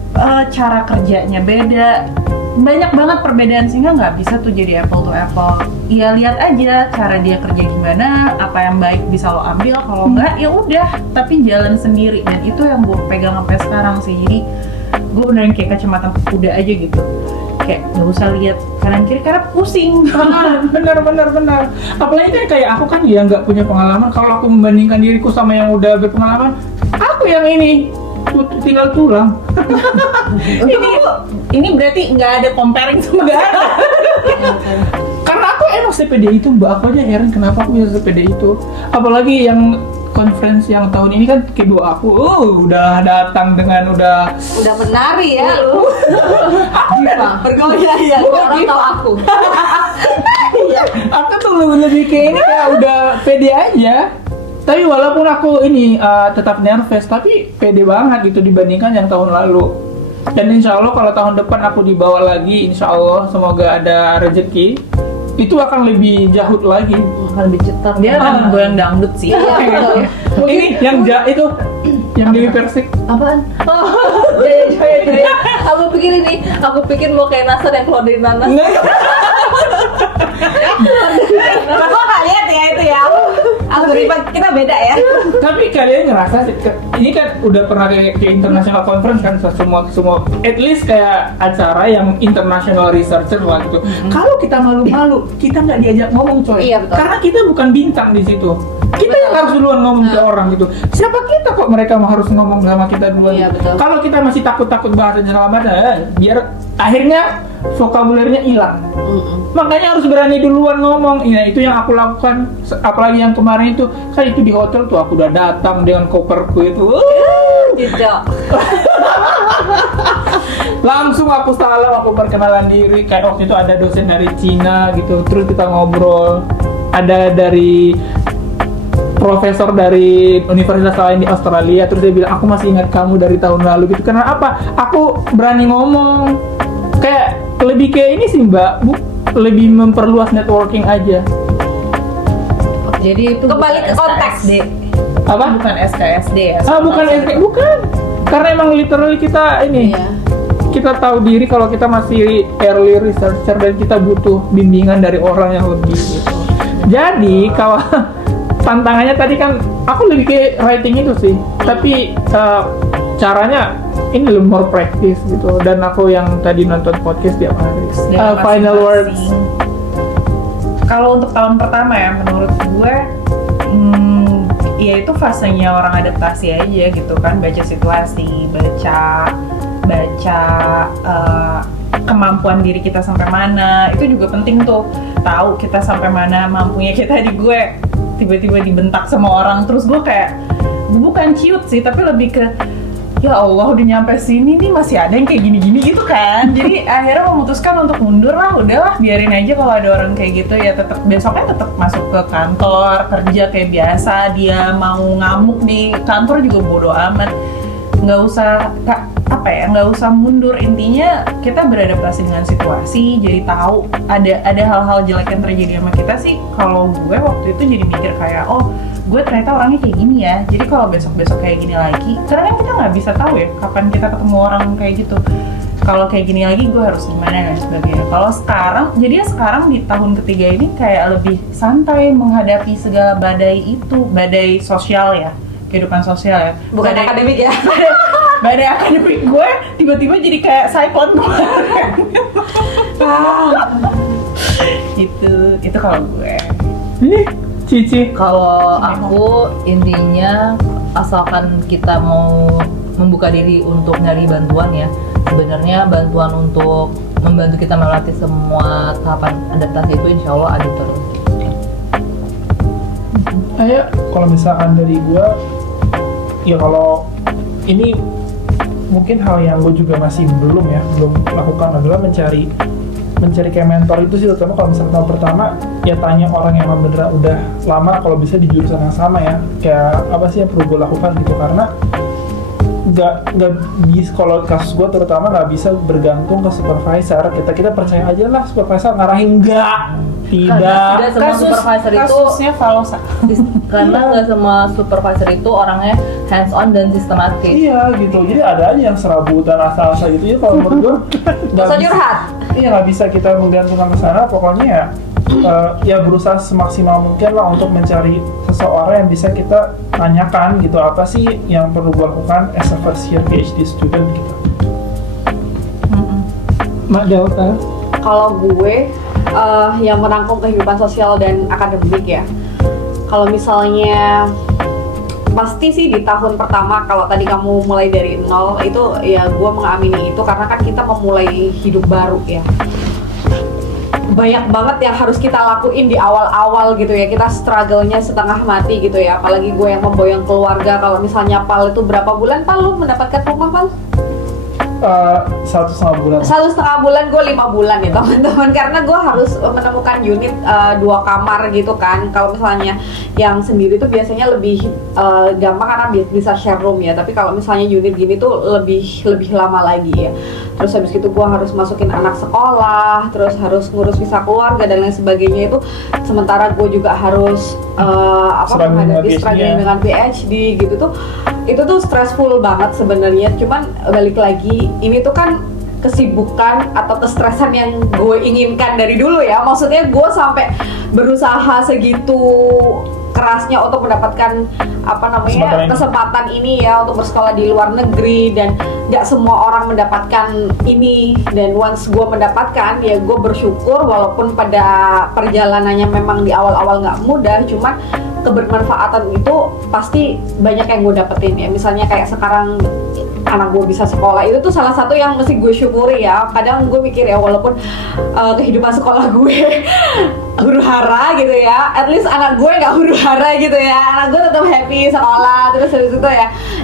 cara kerjanya beda, banyak banget perbedaan sehingga nggak bisa tuh jadi apple to apple. Ya lihat aja cara dia kerja gimana, apa yang baik bisa lo ambil, kalau nggak ya udah, tapi jalan sendiri. Dan itu yang gue pegang sampai sekarang sih. Jadi gue beneran kayak kacamata kuda aja gitu, kayak nggak usah lihat kanan kiri karena pusing. Benar. Apalagi kan kayak aku kan ya nggak punya pengalaman. Kalau aku membandingkan diriku sama yang udah berpengalaman, aku yang ini tinggal tulang. ini berarti nggak ada comparing sama Nggak ada. Karena aku emang sepede itu Mbak, aku aja heran kenapa aku bisa sepede itu. Apalagi yang conference yang tahun ini kan kedua aku, udah datang dengan udah menari ya lu. Bergaul ya, orang tahu aku. aku tuh lebih kayak ini kayak udah pede aja. Tapi walaupun aku ini tetap nervous, tapi pede banget gitu dibandingkan yang tahun lalu. Dan insya Allah kalau tahun depan aku dibawa lagi, insya Allah semoga ada rezeki, itu akan lebih jahut lagi. Akan lebih cetar. dia akan goyang dangdut sih. Iya, betul. Ini yang itu yang Dewi Persik. Apaan? Oh, ya. Aku pikir mau kayak Nasar yang keluar dari nanas. Aku nggak lihat ya itu ya. Algoritma kita beda ya. Tapi kalian ngerasa ini kan udah pernah ke international conference kan, semua at least kayak acara yang international researcher lah gitu. Kalau kita malu-malu, kita nggak diajak ngomong coy. Iya, betul. Karena kita bukan bintang di situ. Kita yang harus duluan ngomong ke orang gitu. Siapa kita kok mereka harus ngomong sama kita duluan? Iya, betul. Kalau kita masih takut-takut bahasa segala macam, biar akhirnya vokabulernya hilang. Makanya harus berani duluan ngomong. Ya, itu yang aku lakukan. Apalagi yang kemarin itu, kan itu di hotel tuh aku udah datang dengan koperku itu. Tidak. Langsung aku salam, aku perkenalan diri. Kayak waktu itu ada dosen dari Cina gitu. Terus kita ngobrol. Ada dari profesor dari universitas lain di Australia. Terus dia bilang, aku masih ingat kamu dari tahun lalu gitu. Karena apa? Aku berani ngomong. Kayak lebih kayak ini sih Mbak, lebih memperluas networking aja. Jadi itu Kembali bukan ke konteks. SKSD. Apa? Bukan SKSD ya. Bukan SD, bukan. Karena emang literally kita ini Iya. kita tahu diri kalau kita masih early researcher dan kita butuh bimbingan dari orang yang lebih gitu. Jadi kalau tantangannya tadi kan aku lebih ke writing itu sih, tapi caranya ini lebih more practice gitu. Dan aku yang tadi nonton podcast tiap hari. Dan Final words. masing-masing. Kalau untuk tahun pertama ya, menurut gue, ya itu fasenya orang adaptasi aja gitu kan, baca situasi, baca kemampuan diri kita sampai mana, itu juga penting tuh, tahu kita sampai mana mampunya kita. Di gue tiba-tiba dibentak sama orang, terus gue kayak bukan ciut sih, tapi lebih ke ya Allah udah nyampe sini nih masih ada yang kayak gini-gini gitu kan. Jadi akhirnya memutuskan untuk mundur lah, udahlah biarin aja kalau ada orang kayak gitu ya, tetap besoknya tetap masuk ke kantor kerja kayak biasa. Dia mau ngamuk di kantor juga bodo amat, nggak usah nggak usah mundur. Intinya kita beradaptasi dengan situasi, jadi tahu ada hal-hal jelek yang terjadi sama kita sih. Kalau gue waktu itu jadi mikir kayak gue ternyata orangnya kayak gini ya, jadi kalau besok-besok kayak gini lagi, karena kan kita nggak bisa tahu ya kapan kita ketemu orang kayak gitu, kalau kayak gini lagi gue harus gimana dan sebagainya. Kalau sekarang, jadi sekarang di tahun ketiga ini kayak lebih santai menghadapi segala badai itu, badai sosial ya, kehidupan sosial ya, Bukan badai akademik ya. badai akademik gue tiba-tiba jadi kayak cyclone kemarin. Itu kalau gue. Ini Cici. Kalau aku intinya asalkan kita mau membuka diri untuk nyari bantuan ya, sebenarnya bantuan untuk membantu kita melewati semua tahapan adaptasi itu insya Allah ada terus. Ayo. Kalau misalkan dari gue, ya kalau ini mungkin hal yang gue juga masih belum lakukan adalah mencari kayak mentor itu sih, terutama kalau misalnya tahun pertama ya tanya orang yang emang beneran udah lama, kalau bisa di jurusan yang sama ya, kayak apa sih yang perlu gue lakukan gitu. Karena nggak bisa, kalau kasus gue terutama nggak bisa bergantung ke supervisor. Kita percaya aja lah supervisor ngarahin, tidak. Tidak semua supervisor itu kasusnya Valosa. karena nggak semua supervisor itu orangnya hands on dan sistematis. Iya gitu, jadi ada aja yang serabutan asal-asal gitu ya. Kalau menurut gue nggak Usah bisa- curhat. Iya, nggak bisa kita menggantungkan ke sana. Pokoknya ya berusaha semaksimal mungkin lah untuk mencari seseorang yang bisa kita tanyakan gitu, apa sih yang perlu gue lakukan as a first year PhD student gitu. Mak Delta. Kalau gue yang merangkum kehidupan sosial dan akademik ya, kalau misalnya pasti sih di tahun pertama, kalau tadi kamu mulai dari nol itu ya gue mengamini itu, karena kan kita memulai hidup baru ya, banyak banget yang harus kita lakuin di awal-awal gitu ya. Kita struggle-nya setengah mati gitu ya, apalagi gue yang memboyong keluarga. Kalau misalnya Pal itu berapa bulan Pal lu mendapatkan rumah Pal? 1,5 bulan. 1,5 bulan, gue 5 bulan ya teman-teman, karena gue harus menemukan unit 2 kamar gitu kan. Kalau misalnya yang sendiri tuh biasanya lebih gampang karena bisa share room ya, tapi kalau misalnya unit gini tuh lebih lama lagi ya. Terus habis itu gue harus masukin anak sekolah, terus harus ngurus visa keluarga dan lain sebagainya itu. Sementara gue juga harus menghadapi struggling dengan PhD gitu tuh. Itu tuh stressful banget sebenarnya. Cuman balik lagi, ini tuh kan kesibukan atau kestresan yang gue inginkan dari dulu ya. Maksudnya gue sampai berusaha segitu kerasnya untuk mendapatkan kesempatan ini ya, untuk bersekolah di luar negeri, dan nggak semua orang mendapatkan ini. Dan once gue mendapatkan ya gue bersyukur, walaupun pada perjalanannya memang di awal-awal nggak mudah, cuman kebermanfaatan itu pasti banyak yang gue dapetin ya. Misalnya kayak sekarang anak gue bisa sekolah, itu tuh salah satu yang mesti gue syukuri ya. Kadang gue mikir ya, walaupun kehidupan sekolah gue huru-hara gitu ya, at least anak gue nggak huru-hara gitu ya. Anak gue tetap happy sekolah. Terus dari situ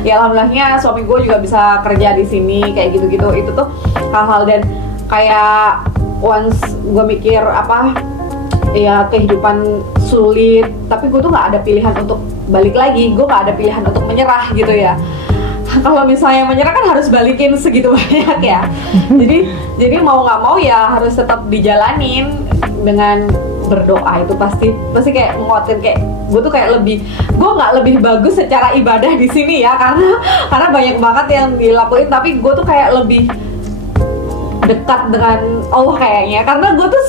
ya alhamdulillahnya suami gue juga bisa kerja di sini kayak gitu-gitu. Itu tuh hal-hal, dan kayak once gue mikir ya kehidupan sulit, tapi gue tuh nggak ada pilihan untuk balik lagi. Gue nggak ada pilihan untuk menyerah gitu ya. Kalau misalnya menyerah kan harus balikin segitu banyak ya. Jadi mau nggak mau ya harus tetap dijalanin dengan berdoa itu pasti kayak nguatin, kayak gue tuh kayak gue nggak lebih bagus secara ibadah di sini ya, karena banyak banget yang dilakuin, tapi gue tuh kayak lebih dekat dengan Allah kayaknya, karena gue tuh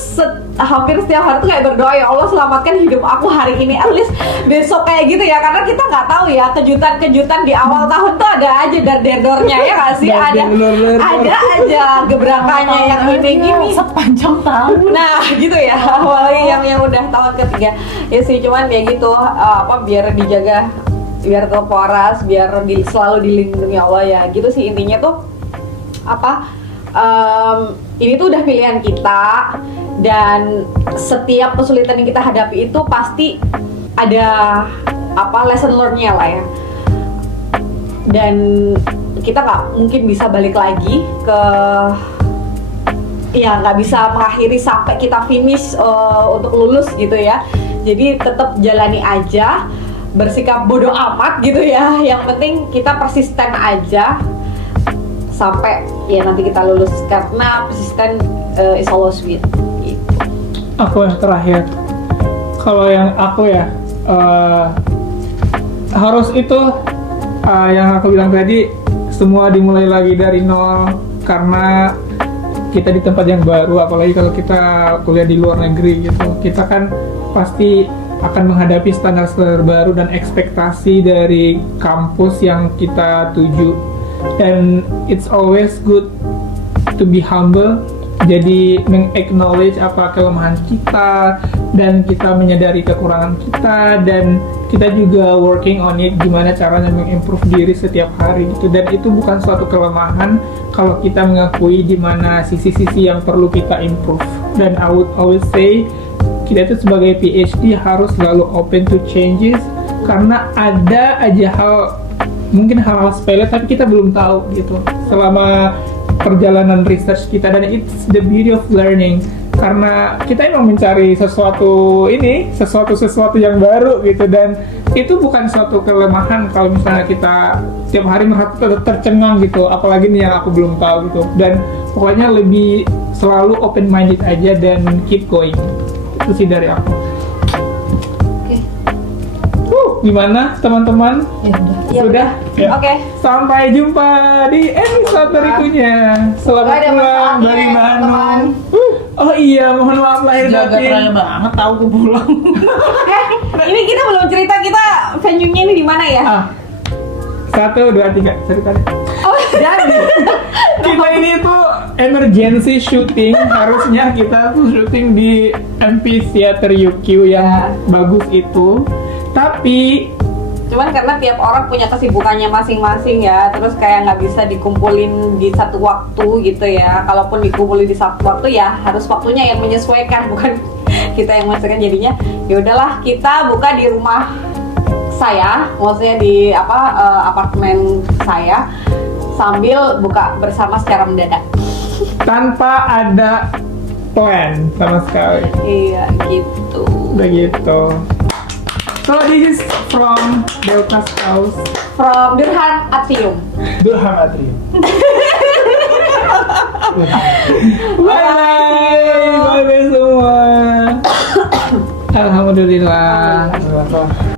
hampir setiap hari tuh kayak berdoa, ya Allah selamatkan hidup aku hari ini, at least besok kayak gitu ya, karena kita nggak tahu ya, kejutan-kejutan di awal tahun tuh ada aja darderdornya ya nggak sih, ada aja gebrakannya yang gini sepanjang tahun. nah gitu ya, apalagi yang udah tahun ketiga ya sih, cuman ya gitu, biar dijaga, biar tetap waras, biar selalu dilindungi Allah ya gitu sih intinya tuh. Ini tuh udah pilihan kita, dan setiap kesulitan yang kita hadapi itu pasti ada lesson learn-nya lah ya, dan kita nggak mungkin bisa balik lagi ke, ya nggak bisa mengakhiri sampai kita finish untuk lulus gitu ya. Jadi tetap jalani aja, bersikap bodoh amat gitu ya, yang penting kita persisten aja sampai ya nanti kita lulus, karena persisten is always win gitu. Aku yang terakhir, kalau yang aku ya harus itu yang aku bilang tadi, semua dimulai lagi dari nol, karena kita di tempat yang baru, apalagi kalau kita kuliah di luar negeri gitu, kita kan pasti akan menghadapi standar-standar baru dan ekspektasi dari kampus yang kita tuju. And it's always good to be humble, jadi meng-acknowledge apa kelemahan kita, dan kita menyadari kekurangan kita, dan kita juga working on it, gimana caranya mengimprove diri setiap hari gitu. Dan itu bukan suatu kelemahan kalau kita mengakui di mana sisi-sisi yang perlu kita improve. Dan I would always say, kita itu sebagai PhD harus selalu open to changes, karena ada aja mungkin hal-hal sepele tapi kita belum tahu gitu selama perjalanan research kita, dan it's the beauty of learning, karena kita emang mencari sesuatu yang baru gitu, dan itu bukan suatu kelemahan kalau misalnya kita tiap hari merasa tercengang gitu, apalagi nih yang aku belum tahu gitu. Dan pokoknya lebih selalu open minded aja dan keep going. Itu sih dari aku. Gimana teman-teman? Ya udah. Sudah? Ya. Oke. Sampai jumpa di episode berikutnya. Selamat Ada pulang manfaatnya dari ya, Bandung. teman-teman. Oh iya, mohon maaf lahir Jaga batin. terang banget tahu gue pulang. Ini kita belum cerita kita venue-nya ini di mana ya? 1, 2, 3 ceritanya. Oh, Jadi kita ini tuh emergency shooting, harusnya kita tuh shooting di MP Theater UQ yang bagus itu. Tapi cuman karena tiap orang punya kesibukannya masing-masing ya, terus kayak nggak bisa dikumpulin di satu waktu gitu ya. Kalaupun dikumpulin di satu waktu ya harus waktunya yang menyesuaikan, bukan kita yang menyesuaikan. Jadinya ya udahlah, kita buka di rumah saya, maksudnya di apartemen saya, sambil buka bersama secara mendadak tanpa ada plan sama sekali. iya gitu. Udah gitu. So this is from Delta's house. From Durhan Atrium. Durham Atrium. Bye bye semua. Alhamdulillah. Alhamdulillah.